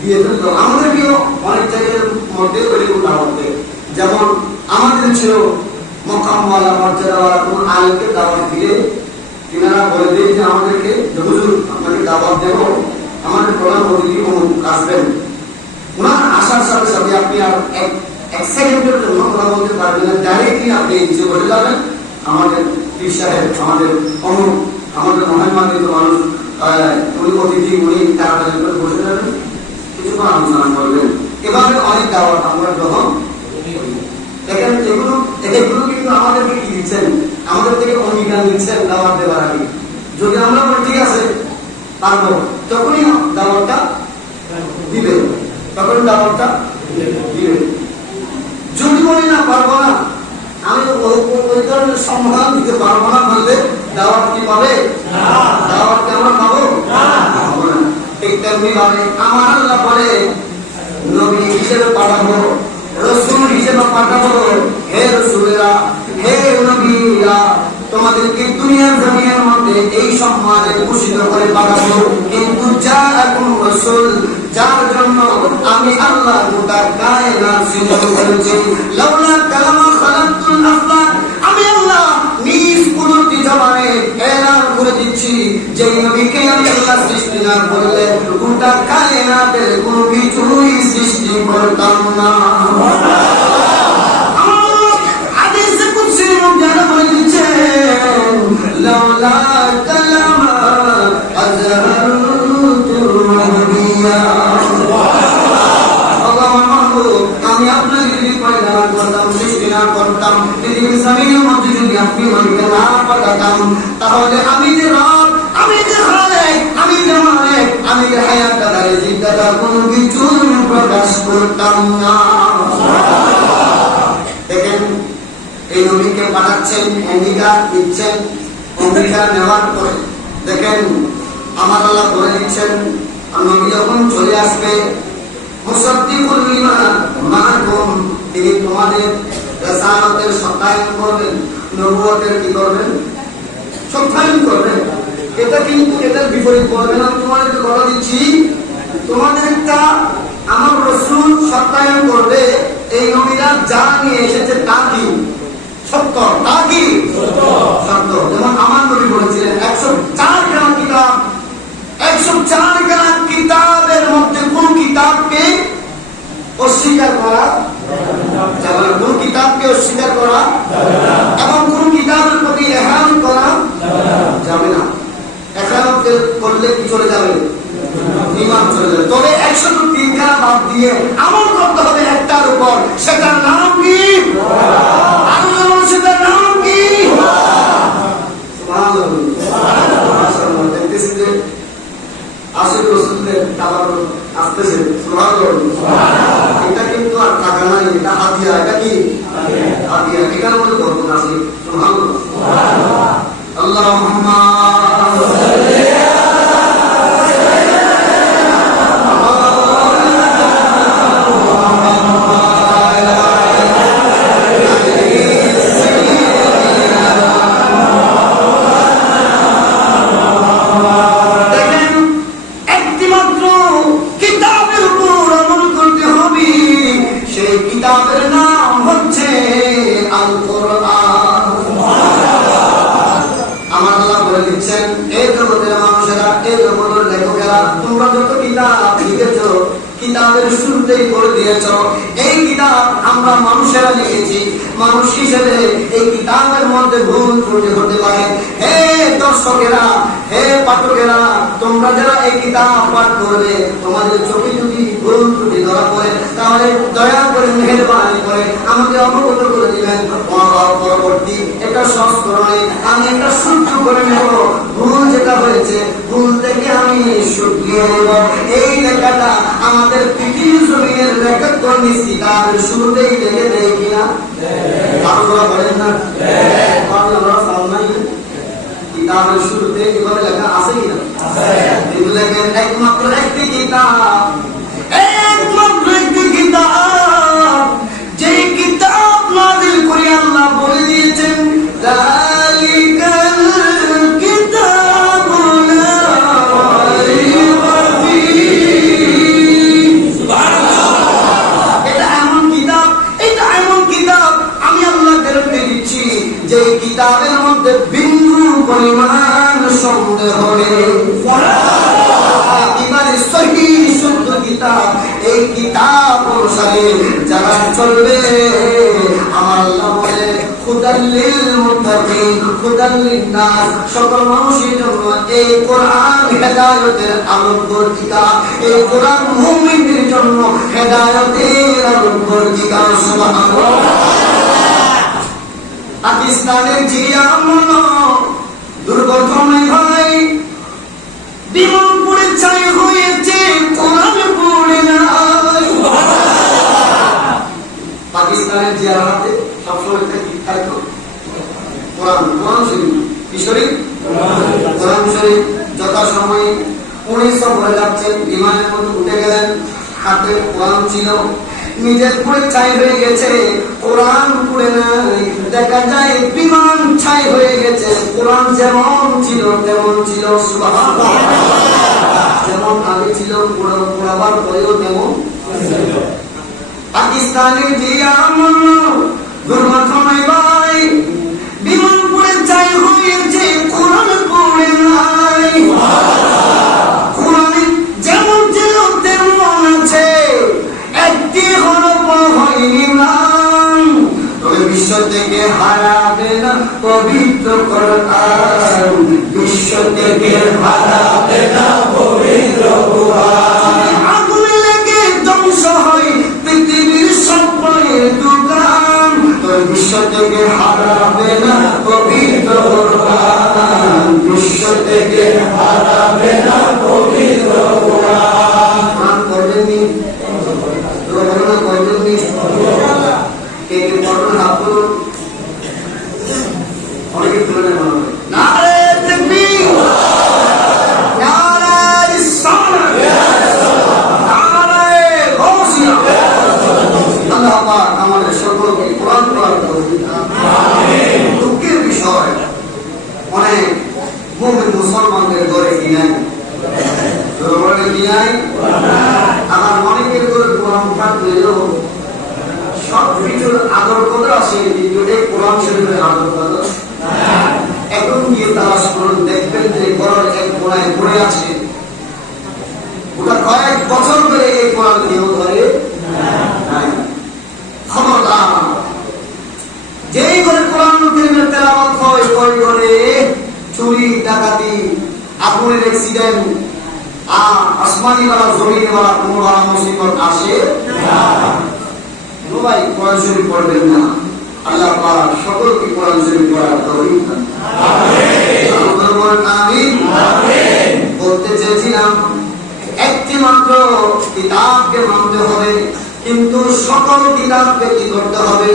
দিয়ে ফেলতে হবে। আমাদেরকেও অনেক জায়গার মধ্যে ওইরকম দাওয়াত দেয়। যেমন আমাদের ছিল মকামওয়ালা মর্যাদাওয়ালা কোন আলেমকে দাওয়াত দিলে তিনারা বলে দেয় যে আমাদেরকে হুজুর আপনাকে দাওয়াত দেব, আমাদের প্রধানমন্ত্রী আসবেন। ওনার আসার সাথে সাথে আপনি আর এক সেকেন্ডের জন্য কথা বলতে পারবেন না, ডাইরেক্টলি আপনি নিচে বসে যাবেন। আমাদের পীর সাহেব, আমাদের আমাদের মহিমান্বিত মানুষ, উনি অতিথি, উনি তাড়াতাড়ি করে বসে যাবেন, কিছুক্ষণ আলোচনা করবেন। এভাবে অনেক দাওয়াত আমরা গ্রহণ। দেখেন এগুলো কিন্তু আমাদেরকে কি দিচ্ছেন? আমাদের থেকে অঙ্গীকার দিচ্ছেন দাওয়াত দেওয়ার আগে। যদি আমরা ঠিক আছে পারবো, তখনই দাওয়াতটা দিবে, তখন দাওয়াতটা দিবে। যদি বলি না পারবো না, আমি ওই ধরনের সম্মান দিতে পারবো না বললে দাওয়াত কি পাবে? দাওয়াতকে আমরা পাবো না। ঠিক তেমনি ভাবে আমার আল্লাহ বলে নবী হিসেবে পাঠাবো, রসুল হিসেবে পাঠাবো। হে রসুলেরা, হে নবীরা, তোমাদেরকে দুনিয়ার জমিনের মধ্যে এই সম্মানে ভূষিত করে পাঠাবো। কিন্তু যা এখন রসুল, যার জন্য আমি আল্লাহ গোটা কায়নাত সৃষ্টি করেছি, লাউলা কালামা খালাকতুল আফলাক, আমি আল্লাহ নিজ কুদরতি জবানে এলান করে দিচ্ছি, যে নবীকে আমি আল্লাহ সৃষ্টি না করলে গোটা কায়নাতের কোনো কিছুই সৃষ্টি করতাম না। লাউলা কালামা আযহারতুর রাবিয়া, আমি আপনাকে যদি পয়দা করতাম, সৃষ্টি না করতাম, পৃথিবীর জমিনের মধ্যে যদি আপনি আমাকে না পাঠাতাম, তাহলে আমি যে রব, আমি যে খালেক, আমি যে মালিক, আমি যে হায়াতদাতা, রিজিকদাতা, কোনো কিছু প্রকাশ করতাম না। দেখেন এই নবীকে পাঠাচ্ছেন, অঙ্গীকার দিচ্ছেন, অঙ্গীকার নেওয়ার পরে দেখেন আমার আল্লাহ বলে দিচ্ছেন, নবী যখন চলে আসবে, মুসাদ্দিকুল লিমা মাআকুম, তিনি তোমাদের রাসালাতের সত্যায়ন করবেন, নবুয়তের কি করবেন? সত্যায়ন করবেন। এটা কিন্তু এটার বিপরীত করবেন। আমি তোমাদেরকে কথা দিচ্ছি, তোমাদের একটা আমার রাসূল সত্যায়ন করবে, এই নবীরা যা নিয়ে এসেছে তা কি সত্য, তা কি সত্য। যেমন আমার নবী বলেছিলেন 104 গ্রাম কিতাব, 104 গ্রাম কিতাবের মধ্যে কোন কিতাবকে অস্বীকার করা যাবে না, কোন কিতাবকে অস্বীকার করা এবং কোন কিতাবের প্রতি ইহসান করা যাবে না। ইহসান করলে কি চলে যাবে? ঈমান চলে যাবে। তবে 103 খানা বাদ দিয়ে আমল করতে হবে একটার উপর, সেটার নাম কি? আল্লাহ। সেটার নাম কি? সুবহানাল্লাহ। মাশাআল্লাহ। দেখতেছি যে আশিক রাসূলের তাবারুক আসতেছে। সুবহানাল্লাহ। এটা কিন্তু আর টাকা নাই, এটা হাদিয়া। এটা কি? হাদিয়া। এটার মধ্যে বরকত আছে। সুবহানাল্লাহ। আল্লাহুম্মা কিতাবের শুরুতেই করে দিয়েছ, এই কিতাব আমরা মানুষেরা লিখেছি। মানুষ হিসেবে এই কিতাবের মধ্যে ভুল ত্রুটি হতে পারে। হে দর্শকেরা, হে পাঠকেরা, তোমরা যারা এই কিতাব পাঠ করবে, তোমাদের চোখে যদি ভুল ত্রুটি ধরা পড়ে, তাহলে দয়া করে মেহেরবানি করে আমাকে অবগত করে দিবেন। পরবর্তী এটা সংস্করণে আমি একটা সূত্র করে নেব। ভুল যেটা হয়েছে, ভুল থেকে আমি শুকিয়ে নেব। এই লেখাটা আমাদের পৃথিবীর জমিনের লেখক কর্মী কিতাবের শুরুতেই লিখে দেয় কিনা? আপনারা বলেন না? আমরা সামনে কিতাবের শুরুতে এভাবে লেখা আছে কিনা? কিন্তু লেখেন একমাত্র একটি কিতাব, একমাত্র একটি কিতাব, যে কিতাব নাযিল করে আল্লাহ বলে দিয়েছেন যালিকাল কিতাবু লা রাইবা ফীহি। সুবহানাল্লাহ। এটা এমন কিতাব, এটা এমন কিতাব আমি আল্লাহ গ্যারান্টি দিচ্ছি যে কিতাবের মধ্যে বিন্দু পরিমাণ সন্দেহ নেই। এবারে সহিহ শুদ্ধ কিতাব, এই কিতাব অনুসারে যারা চলবে, আমার আল্লাহ বলে হুদাল্লিল মুত্তাকিন, হুদাল্লিন নাস, সকল মানুষের জন্য এই কোরআন হেদায়েতের আলোকবর্তিকা। এই কোরআন মুমিনদের জন্য হেদায়েতের আলোকবর্তিকা। সুবহানাল্লাহ। পাকিস্তানের জিয়ামন দুর্ঘটনায় ভাই বিমান পড়ে ছাই হয়েছে, কোরআন পড়ে নাই। পাকিস্তানের জিয়ার হাতে সবসময় থাকতো কোরআন, কোরআন শরীফ। কি শরীফ? কোরআন শরীফ। যথাসময়ে উনি সফরে যাচ্ছেন, বিমানের মধ্যে উঠে গেলেন, হাতে কোরআন ছিল, নিজের পড়ে ছাই হয়ে গেছে, কোরআন পড়ে নাই। দেখা যায় বিমান ছাই হয়ে গেছে, কোরআন যেমন ছিল তেমন ছিল। সুবহানাল্লাহ। যেমন আগে ছিল, পড়াবার পরেও তেমন। পাকিস্তানের জিয়ামন দুর্ঘটনায় ভাই বিমান পড়ে ছাই হয়েছে, কোরআন পড়ে নাই। কোরআন যেমন ছিল তেমন আছে, একটি হরফ হয়নি ম্লান। তবে বিশ্ব থেকে হারাবে না পবিত্র কোরআন, বিশ্ব থেকে হারাবে না পবিত্র কোরআন। আগুনে লেগে ধ্বংস হয় পৃথিবীর সব বইয়ের দোকান, তবে বিশ্ব থেকে হারাবে না পবিত্র কোরআন, বিশ্ব থেকে হারাবে না পবিত্র কোরআন। মান করবেন নি? রবনা করবেন নি? কে কে করবেন? আপনার অনেকে তুলে নেওয়া হবে। নারে তাকবীর, নারে রিসালাত, নারে গাউসিয়া। আল্লাহ পাক আমাদের সকলকে কোরআন পড়ার তৌফিক দান করুন। আমিন। দুঃখের বিষয়, অনেক মুমিন মুসলমানদের ঘরে কি নাই? ঘরে কি নাই? আমার অনেকের ঘরে কোরআন থাকলেও সব কিছুর আদর কদর আছে, কিন্তু এই কোরআন শরীফের আদর কদর এখন গিয়ে তালাশ করুন, দেখবেন যে ঘরের এক কোণায় পড়ে আছে, ওটা কয়েক বছর ধরে এই কোরআন কেউ ধরে নাই। খবরদার, যেই ঘরে কোরআন কারীমের তেলাওয়াত হয়, ওই ঘরে চুরি ডাকাতি, আগুনের অ্যাক্সিডেন্ট, আসমানি वाला জমিনে वाला কোনো বালা মুসিবত আসে না। ভাই কোরআন শরীফ পড়বেন না, আল্লাহ পাক সকলকে কোরআন শরীফ পড়ার তৌফিক দান। আমিন আমিন। বলতে চেয়েছিলাম একটি মাত্র কিতাবকে মানতে হবে, কিন্তু সকল কিতাবকে কি করতে হবে?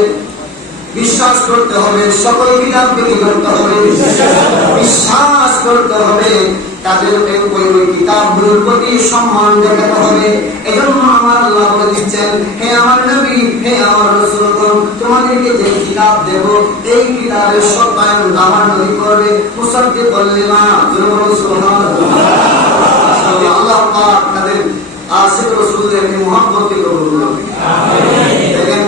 বিশ্বাস করতে হবে। সকল কিতাবকে কি করতে হবে? বিশ্বাস করতে হবে। তাদের ওই কিতাবগুলোর প্রতি সম্মান দেখাতে হবে। এজন্য আমার আল্লাহ বলে দিচ্ছেন, হে আমার নবী, হে আমার রাসূলগণ, তোমাদেরকে যে কিতাব দেব এই কিতাবের সত্যায়ন আমার নবী করবে। মুসাদ্দিকাল লিমা, সুবহানাল্লাহ। আল্লাহ পাক তাদের আশিক রাসূলদেরকে মুহাব্বত কবুল করুন। আমিন। দেখেন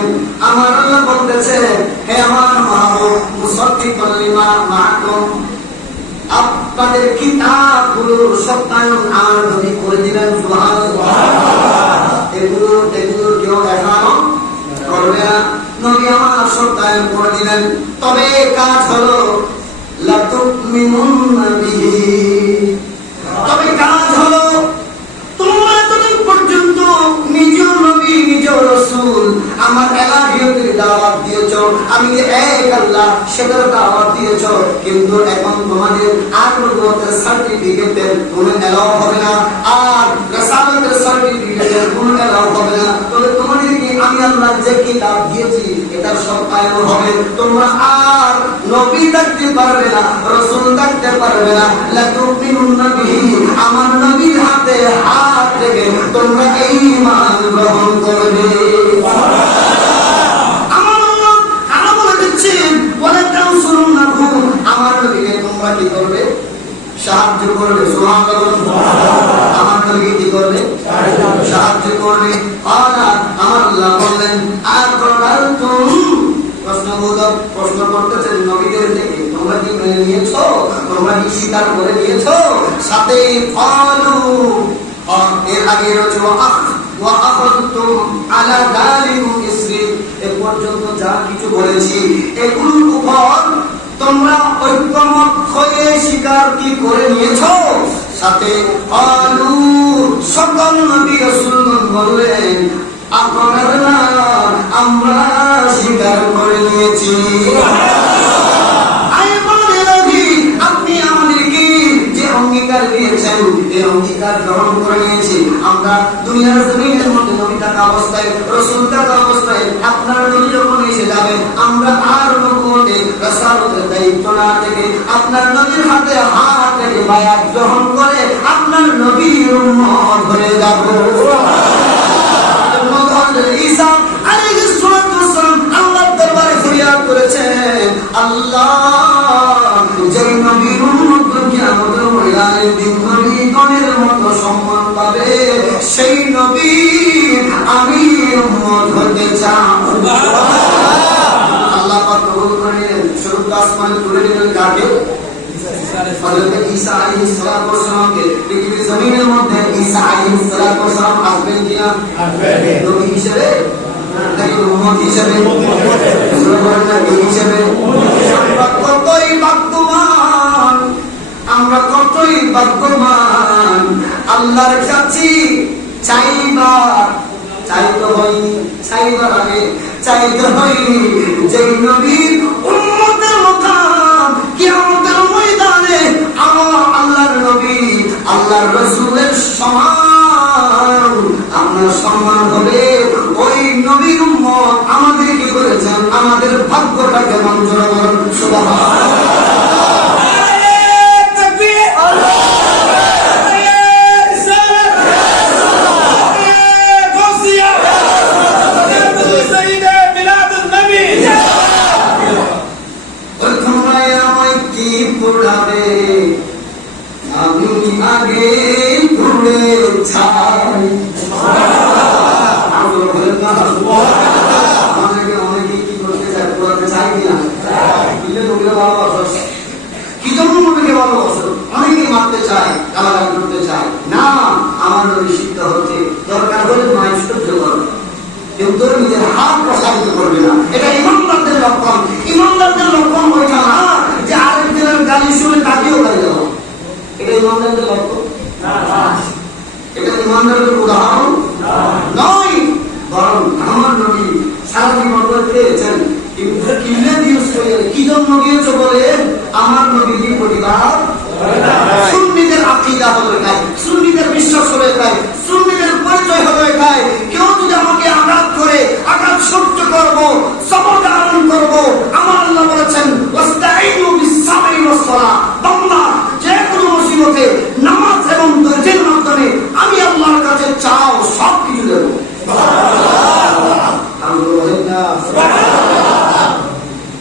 আমার আল্লাহ বলতেছে, হে আমার মাহবুব, মুসাদ্দিকাল লিমা মাআকুম, আপনাদের কিতাবগুলোর সত্যায়ন আমার নবী করে দিলেন। সুবহানাল্লাহ। এগুলো কেউ দেখানো করবে না, নবী আমার সত্যায়ন করে দিলেন। তবে কাজ হলো লাতুমিনুন্না বিহি, তবে কাজ হলো তোমরা যতদিন পর্যন্ত নিজ নবী নিজ রাসূল আমার এলাহিয়তের দাওয়াত দিয়েছো, আমি যে এক আল্লাহ সেটার দাওয়াত দিয়েছো, কিন্তু এখন তোমাদের আর নবুয়তের সার্টিফিকেটের কোনো এলাও হবে না, আর রাসালাতের সার্টিফিকেটের কোনো এলাও হবে না। তবে তোমাদেরকে আমি আল্লাহ যে কিতাব দিয়েছি এটার সত্যায়ন হবে। তোমরা আর নবী থাকতে পারবে না, রাসূল থাকতে পারবে না। লাতুমিনুন্না বিহি, আমার নবীর হাতে হাত থেকে তোমরা এই ঈমান গ্রহণ করবে। আমার আল্লাহ আরো বলে দিচ্ছেন, ওয়ালা তানসুরুন্নাহু, আমার নবীকে তোমরা কি করবে? সাহায্য করবে। সুবহানাল্লাহ। আমার নবীকে কি করবে? সাহায্য করবে। আলা, আমার আল্লাহ বললেন, আকরারতুম, প্রশ্ন করতেছেন নবীদের থেকে, তোমরা কি মেনে নিয়েছো? তোমরা কি স্বীকার করে নিয়েছো? সাথে ক্বালু, এর আগে রয়েছে ওয়া আখাযতুম আলা যালিকুম ইসরি, এ পর্যন্ত যা কিছু বলেছি এগুলোর উপর তোমরা ঐক্যমত হয়ে স্বীকার কি করে নিয়েছো? সাথে ক্বালু, সকল নবী রাসূলগণ বললেন, আকরারনা, আমরা স্বীকার করে নিয়েছি। আপনি আমাদেরকে যে অঙ্গীকার দিয়েছেন এই অঙ্গীকার গ্রহণ করে নিয়েছি। আমরা দুনিয়ার জমিনের মধ্যে নবী থাকা অবস্থায়, রাসূল থাকা অবস্থায় আপনার নবী যখন এসে যাবেন, আমরা আর নবুয়তে রাসালাতের দায়িত্ব না থেকে আপনার নবীর হাতে হাত থেকে বায়াত গ্রহণ করে আপনার নবীর উম্মত হয়ে যাব। ঈসা আলাইহিস সালাতু ওয়াস সালাম আল্লাহর দরবারে ফরিয়াদ করেছেন, আল্লাহ যেই নবীর উম্মত কিয়ামতের ময়দানে দিন নবীগণের মতো সম্মান পাবে সেই নবীর আমি উম্মত হতে চাই। আল্লাহ পাক কবুল করে নিলেন। শুরু আসমানে তুলে নিলেন কাকে? হযরত ঈসা আলাইহিস সালাতু ওয়াস সালামকে। পৃথিবীর জমিনের মধ্যে ঈসা আলাইহিস সালাতু ওয়াস সালাম আসবেন কিনা? আসবেন। নবী হিসেবে নাকি উম্মত হিসেবে? নবী হিসেবে। আমরা কতই ভাগ্যবান, আমরা কতই ভাগ্যবান। আল্লাহর কাছে চাইতে হয়নি, চাইবার আগে চাইতে হয়নি যেই নবীর উম্মতের মুকাম কিয়ামতের ময়দানে আমার আল্লাহর নবী আল্লাহর রাসূলের সমান আমরা সম্মান হবে। ওই নবীর উম্মত আমাদের কি করেছেন? আমাদের ভাগ্যটাকে মঞ্জুর করুন। সুবহানাল্লাহ। আমি আগে ঘুরে ছাই, অনেকে কি করতে চায়? ঘুরাতে চাই কিনা? নবীকে ভালোবাসো, কি জন্য নবীকে ভালোবাসো? অনেকে মারতে চায়, গালাগালি করতে চায় না। আমার নবী শিক্ষিত হচ্ছে, দরকার হলে মায়ের সহ্য করবে, কিন্তু নিজের হাত প্রসারিত করবে না। এটা ইমানদারদের লক্ষণ। ইমানদারদের লক্ষণ ওইটা না যে আরেকজনের গালি শুনে তাকেও গালি দেওয়া। এটা ইমানদারদের লক্ষণ না। এটা ইমানদারের উদাহরণ নয়, বরং আমার নবী সারা জীবন পেয়েছেন কি জন্য গিয়েছে বলে আমার নবীজি পরিবার সুন্নিদের আকীদা হলো এটাই, সুন্নিদের বিশ্বাস হলো এটাই, সুন্নিদের পরিচয় হলো এটাই। কেউ যদি আমাকে আঘাত করে আঘাত সহ্য করব, সবর ধারণ করব। আমার আল্লাহ বলেছেন ওয়াস্তাঈনু বিস-সাবরি ওয়াস-সালাহ, বান্দা যে কোনো মুসিবতে নামাজ এবং ধৈর্যের মাধ্যমে আমি আল্লাহর কাছে চাও, সব কিছু দেব।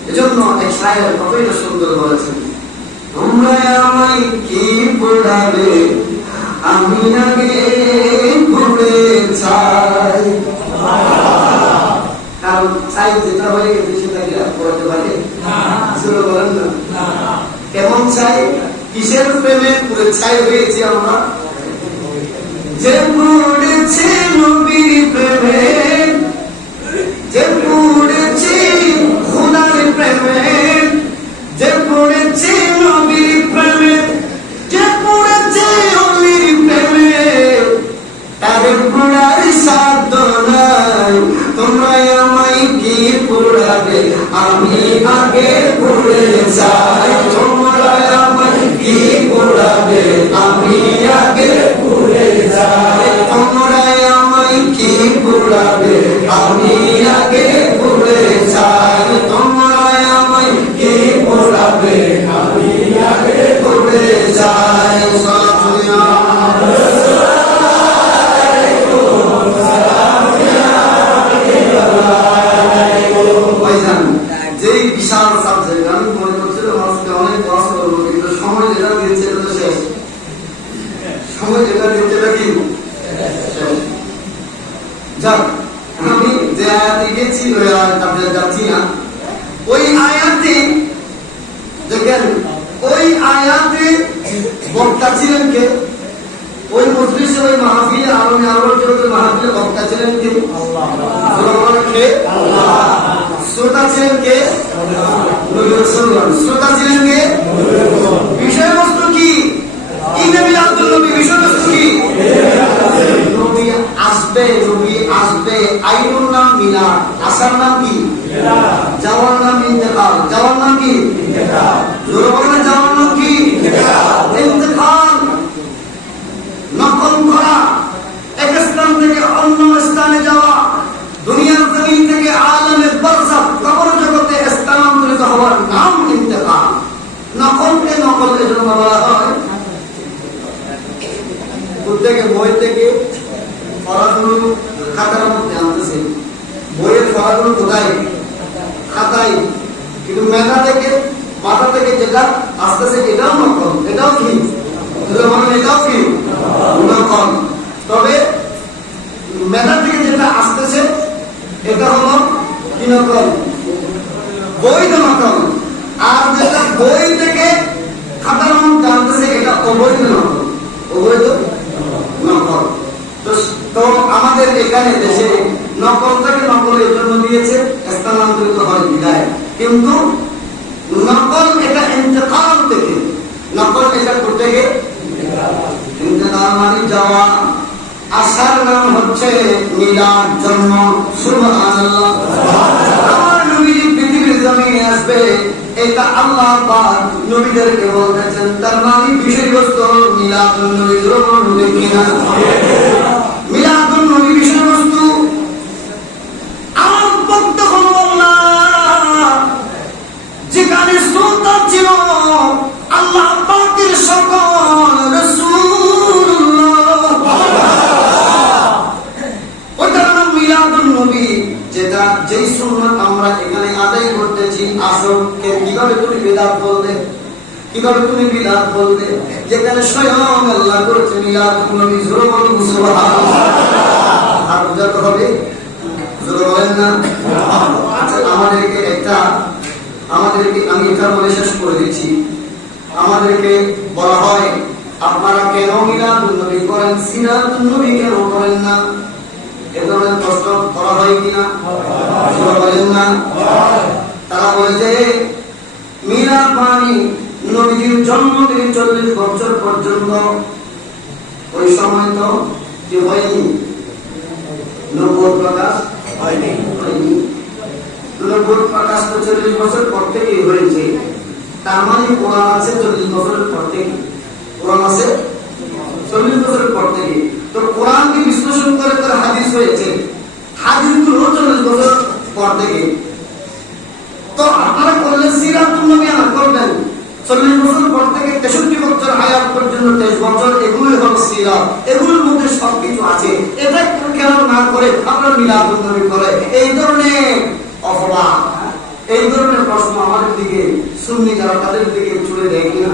এজন্য এক শায়ের কতই না সুন্দর বলেছেন, তোমরা আমায় কি পড়াবে, আমি আগে পড়ে চাই। কারণ চাই যেটা হয়ে গেছে সেটাকে আর পড়াতে পারে শুরু করেন না। কেমন চাই, কিসের প্রেমে পুরো চাই হয়েছি আমরা, যে পড়েছে নবীর প্রেমে, যে পড়েছে খোদার প্রেমে, যে পড়েছে নবীর প্রেমে, যে পড়েছে অলির প্রেমে, তার পড়ার সাধ্য নাই। তোমরা আমায় কি পড়াবে, আমি আগে পড়ে যাই। তোমরা আমায় কি পড়াবে, আমি আগে পড়ে যাই। তোমরা আমায় কি পড়াবে, আমি আগে পড়ে যাই। তোমরা আমায় কি পড়াবে, আমি আগে পড়ে যাই। যেই বিশাল সাবজেক্ট, আমি মনে করছিলাম আজকে অনেক ক্লাস করবো, কিন্তু সময় যেটা দিয়েছে এটা তো শেষ। সময় যেটা দিয়েছে এটা কি যাক, আমি যে আয়াতে গেছি ওই আয়াতে যাচ্ছি না। ওই আয়াতে দেখেন, ওই আয়াতে বক্তা ছিলেন কে? ওই মজলিসে, ওই মাহফিলে, আরমে আরবের মাহফিলে বক্তা ছিলেন কে? আল্লাহ। শ্রোতা ছিলেন কে? শ্রোতা ছিলেন কে? বিষয়বস্তু কি? ঈদে মিলাদুন নবী বিষয়বস্তু কি? নবী আসবে, নবী আসবে। আইনুর নাম মিলাদ, আসার নাম কি? যাওয়ার নাম ইন্তেকাল। যাওয়ার নাম কি? যাওয়ার নাম কি? ইন্তেকাল। নকল করা, এক স্থান থেকে অন্য স্থানে যাওয়া, দুনিয়ার জমিন থেকে আলমে বারজাখ কবর জগতে স্থানান্তরিত হওয়ার নাম ইন্তেকাল। নকলকে নকল এজন্য বলা হয়, প্রত্যেকে বই থেকে ফরাগুলো খাতার মধ্যে আনতেছে, বইয়ের ফরাগুলো কোথায়? খাতায়। কিন্তু মেধা থেকে, মাথা থেকে যেটা আসতেছে এটাও নকল। এটাও কি? এটাও কি নকল। তবে মেধা থেকে যেটা আসতেছে এটা হলো কি নকল? বৈধ নকল। আর যেটা বই থেকে খাতার মধ্যে আনতেছে এটা অবৈধ নকল। অবৈধ নকল। তো আমাদের এখানে দেশে নকল থেকে নকল এর জন্য দিয়েছে স্থানান্তরিত হয় বিদায়, কিন্তু নকল এটা ইন্তেকাল থেকে, নকল এটা করতে গিয়ে ইন্তেকাল মানে যাওয়া। আসার নাম হচ্ছে মিলাদ, জন্ম। সুবহানাল্লাহ। আমার নবীজি পৃথিবীর জমিনে আসবে, এটা আল্লাহ পাক নবীদেরকে বলতেছেন। তার মানে বিষয়বস্তু মিলাদুন নবী। কিনা মিলাদুন নবী বিষয়বস্তু। আমার বক্তব্য বললাম, যেখানে শ্রোতা ছিল আল্লাহ পাকের সকল রাসূলুল্লাহ, ওটার নাম মিলাদুন নবী। যেটা যেই সুন্নাত আমরা এখানে আদায় করতেছি, আসলকে কিভাবে তুমি বিদআত বলবে, কিভাবে তুমি বিদআত বলবে, যেখানে স্বয়ং আল্লাহ করেছে মিলাদুন নবী। সুবহানাল্লাহ। আর বুঝাতে হবে, জোরে বলেন না। আচ্ছা, আমাদেরকে আমি এটা বলে শেষ করে দিচ্ছি। আমাদেরকে বলা হয় আপনারা কেন মিলাদুন নবী করেন, সিরাতুন নবী কেন করেন না? এ ধরনের প্রশ্ন করা হয় কিনা? বলেন না। তারা বলে যে মিলাদ মানে নবীর জন্ম থেকে 40 বছর পর্যন্ত, ওই সময় তো কি হয়নি? নবুয়ত প্রকাশ হয়নি। নবুয়ত প্রকাশ তো 40 বছর পর থেকেই হয়েছে। তার মানে কোরআন আছে 40 বছরের পর থেকে। কোরআন আছে 40 বছরের পর থেকে। তো কোরআনকে বিশ্লেষণ করে করে হাদিস হয়েছে। হাদিসগুলো 40 বছর পর থেকে। তো আপনারা করলেন সিরাতুন নবী আর করবেন 40 বছর পর থেকে 63 বছর হায়াত পর্যন্ত 23 বছর, এগুলোই হলো সিরাত। এগুলোর মধ্যে সবকিছু আছে। এটা কেন না করে আপনারা মিলাদুন নবী করে এই ধরনের অপবাদ, এই ধরনের প্রশ্ন আমাদের দিকে সুন্নি যারা তাদের দিকে ছুড়ে দেয় কিনা?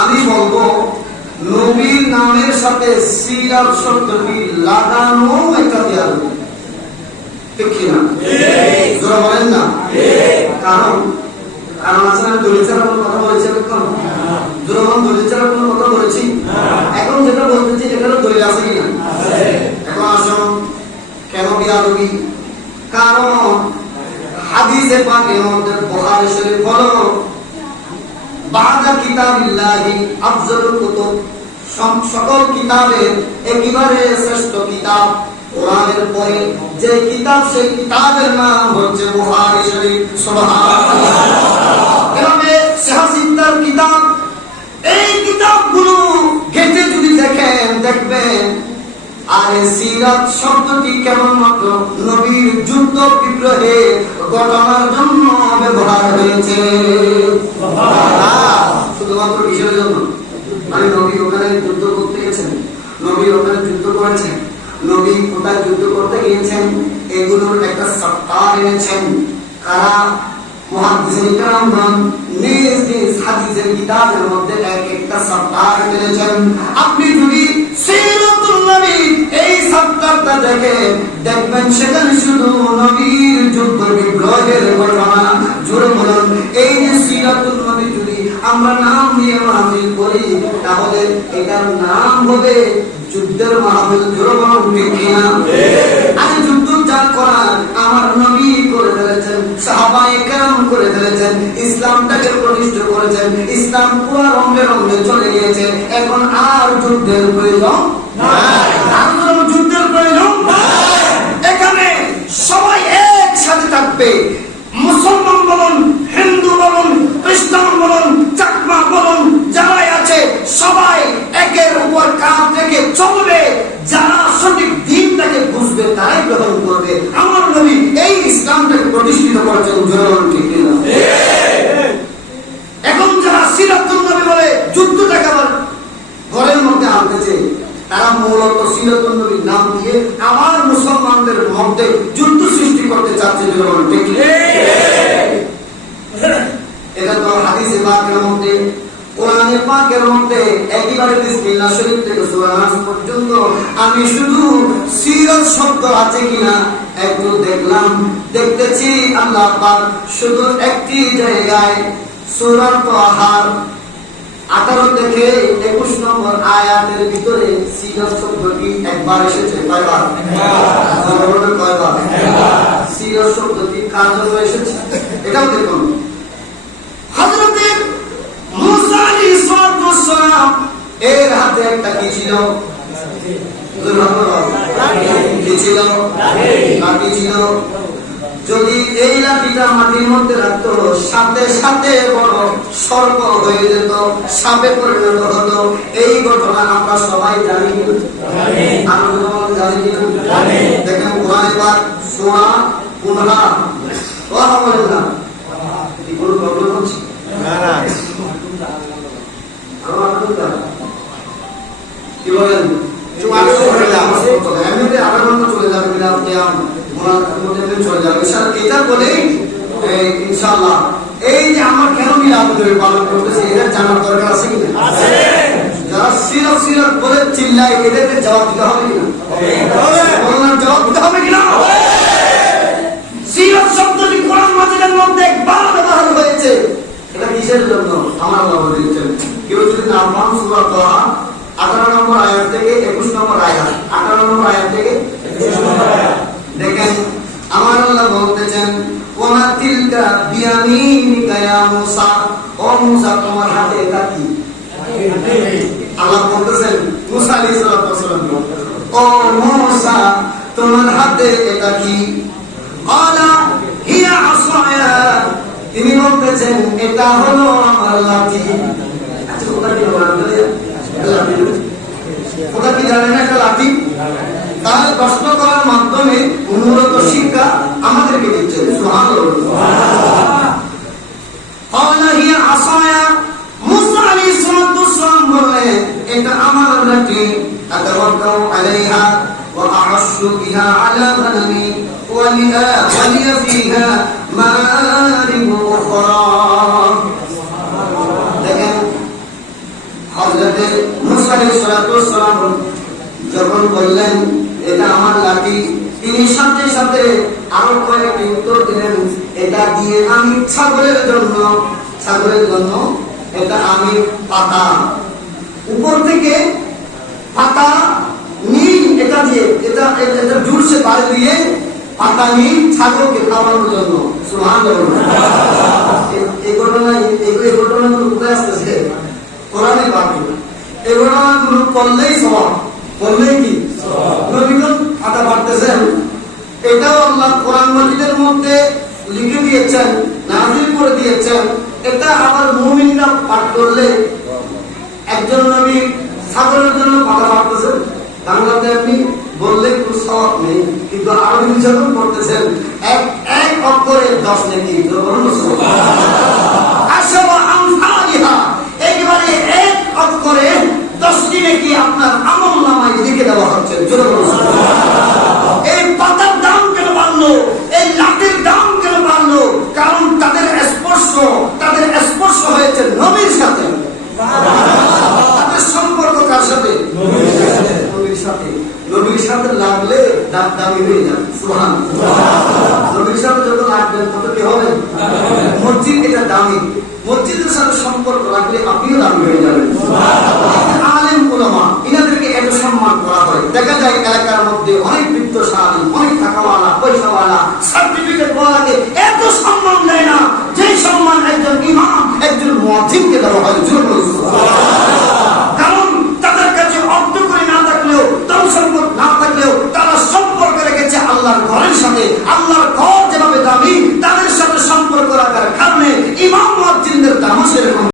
আমি বলবো নবীর নামের সাথে সিরাত শব্দটি লাগানো একটা দেয়াল, ঠিক কিনা? জোরা বলেন না। কারণ আছে না, দলিল ছাড়া কোনো কথা বলেছি এখন? জোরা দলিল ছাড়া কোনো কথা বলেছি? এখন যেটা বলতেছি এখানে দলিল আছে কিনা? এখন আসুন, কেন বিয়াদবি? কারণ হাদিসে পাকের মধ্যে বুখারী শরীফ বলো বাদা কিতাবিল্লাহি আফজালুল কুতুব, সকল কিতাবের একেবারে শ্রেষ্ঠ কিতাব কোরআনের পরে যে কিতাব, সেই কিতাবের নাম হচ্ছে বুখারী শরীফ। সুবহানাল্লাহ। এভাবে সিহাসিত্তার কিতাব, এই কিতাবগুলো ঘেটে যদি দেখেন দেখবেন আর সিরাত শব্দটি কেবলমাত্র নবীর যুদ্ধ বিগ্রহে ঘটনার জন্য ব্যবহার হয়েছে। শুধুমাত্র কিসের জন্য? মানে নবী ওখানে যুদ্ধ করতে গেছেন, নবী ওখানে যুদ্ধ করেছেন, নবী কোথায় যুদ্ধ করতে গিয়েছেন এগুলোর একটা সত্তা এনেছেন কারা? মুহাদ্দিসিন কিরামগণ নিজ নিজ হাদিসের কিতাবের মধ্যে এক একটা সত্তা এনেছেন। আপনি যদি সিরাতুন নবী এই সত্তাটা দেখবেন সেখানে শুধু নবীর যুদ্ধ বিগ্রহের ঘটনা। জোরে বলুন, এই যে সিরাতুন নবী যদি আমরা নাম দিয়ে মাহফিল করি তাহলে এটার নাম হবে যুদ্ধের মাহফিল। জোরে বলুন, ঠিক কিনা? আর যুদ্ধ যা করার আমার নবী করে ফেলেছেন, সাহাবায়ে কেরাম করে ফেলেছেন, ইসলামটাকে প্রতিষ্ঠা করেছেন, ইসলাম পুরো রঙে রঙে চলে গিয়েছে। এখন আর যুদ্ধের প্রয়োজন নাই, আর যুদ্ধের প্রয়োজন নাই। এখানে সবাই একসাথে থাকবে, মুসলমান বলুন, হিন্দু বলুন, খ্রিস্টান বলুন, চাকমা বলুন, যারাই আছে সবাই একের উপর কাঁধ রেখে চলবে। যারা সঠিক দিনটাকে বুঝবে তারাই গ্রহণ করবে। আমার নবী এই ইসলামটাকে প্রতিষ্ঠিত করেছেন। জনগণ ঠিক কিনা? এখন যারা সিরাতুন নবী বলে যুদ্ধটাকে আবার ঘরের মধ্যে আনতেছে, তারা মূলত সিরাতুন নবীর নাম দিয়ে আবার মুসলমানদের মধ্যে যুদ্ধ সৃষ্টি করতে চাচ্ছে। জনগণ ঠিক কিনা? এটা তো হাদিসে পাকের মধ্যে, কোরআনে পাকের মধ্যে একেবারে বিসমিল্লাহ শরীফ থেকে সূরা নাস পর্যন্ত আমি শুধু সিরাত শব্দ আছে কিনা একটু দেখলাম, দেখতেছি আল্লাহ পাক শুধু একটি জায়গায় সূরা তাহার 18 থেকে 21 নম্বর আয়াতের ভিতরে সিরাত শব্দটি একবার এসেছে। কয়বার? কয়বার? সিরাত শব্দটি কার জন্য এসেছে এটাও দেখুন। হযরতে মুসা আলাইহিস সালাম এর হাতে একটা কি ছিল? কি ছিল? লাঠি ছিল। যদি এই লাঠিটা মাটির মধ্যে রাখতো সাথে সাথে বড় সর্প হয়ে যেত, সাপে পরিণত হতো। এই ঘটনা আমরা সবাই জানি। দেখেন কোরআনে পাক সূরা কুনহা, কথা বলেন না, কি কোনো প্রবলেম হচ্ছে? কি বলেন? ইনশাআল্লাহ এই যে আমার কেন মিলাদ পালন করতেছি এটা জানার দরকার আছে কিনা? যারা সিরাত সিরাত বলে চিল্লায় এদেরকে জবাব দিতে হবে কিনা? জবাব দিতে হবে কিনা? সিরাত শব্দটি কোরআন মাজিদের মধ্যে একবার ব্যবহার হয়েছে। এটা কিসের জন্য? আমার আল্লাহ বলেছেন, কেউ যদি নাম পান সূরা তাহা 18 নম্বর আয়াত থেকে 21 নম্বর আয়াত, 18 নম্বর আয়াত থেকে 21 নম্বর আয়াত দেখেন আমার আল্লাহ বলতেছেন, ওয়া তিলকা বিয়ামিনিকা ইয়া মূসা, ও মূসা তোমার হাতে এটা কি? আল্লাহ বলতেছেন ও মূসা তোমার হাতে এটা কি? ক্বালা হিয়া আসায়া, তিনি বলতেছেন এটা হলো আমার লাঠি। আচ্ছা ওটা কি লাঠি? ওটা কি জানেন একটা লাঠি? তাহলে প্রশ্ন করার মাধ্যমে মূলত শিক্ষা আমাদেরকে দিচ্ছে। সুবহানাল্লাহ। ক্বালা হিয়া আসায়া, মূসা আলাইহিস সালাম বললেন এটা আমার লাঠি। আতাওয়াক্কাউ আলাইহা ওয়া আ'আশু বিহা আলা গনামি ওয়া লিয়া ফিহা মারিবু উখরা। দেখেন হযরত মূসা আলাইহিস সালাম যখন বললেন এটা আমার লাঠি, তিনি সাথে সাথে আরো কয়েকটি উত্তর দিলেন এটা দিয়ে আমি ছাগলের জন্য এটা আমি পাতা উপর থেকে পাতা নিই, এটা দিয়ে এটা জুড়ছে বাড়ি দিয়ে পাতা নিই ছাগলকে খাওয়ানোর জন্য। সুবহানাল্লাহ। এই ঘটনাগুলো কোথায় আসতেছে? কোরআনে পাঠে। এই ঘটনাগুলো করলেই সওয়াব, করলেই কি নবীগণ পাতা পাঠতেছেন। এটাও আল্লাহ কোরআন মাজিদের মধ্যে লিখে দিয়েছেন, নাযিল করে দিয়েছেন। এটা আবার মুমিনরা পাঠ করলে একজন নবী ছাগলের জন্য পাতা পাঠতেছেন, বাংলাতে আপনি বললে কোনো সওয়াব নেই, কিন্তু আরবি যখন পড়তেছেন এক অক্ষরে 10 নেকি। আশবা আমসালিহা, একেবারে এক অক্ষরে 10টি নেকি আপনার আমলনামায় লিখে দেওয়া হচ্ছে। এই পাতার দাম কেন বাড়লো? এই লাঠির দাম কেন বাড়লো? কারণ তাদের স্পর্শ হয়েছে নবীর সাথে। তাদের সম্পর্ক কার সাথে? নবীর সাথে। নবীর সাথে লাগলে দামি হয়ে যাবে। সুবহানাল্লাহ। নবীর সাথে যখন লাগবেন তখন কি হবে? মসজিদ এটা দামি, মসজিদের সাথে সম্পর্ক রাখলে আপনিও দামি হয়ে যাবেন। আলেম উলামা ইনাদেরকে এত সম্মান করা হয়। দেখা যায় এলাকার মধ্যে অনেক বিত্তশালী, অনেক টাকাওয়ালা, পয়সাওয়ালা, সার্টিফিকেট ওয়ালাকে এত সম্মান দেয় না যে সম্মান একজন ইমাম, একজন মুয়াজ্জিনকে দেওয়া হয়।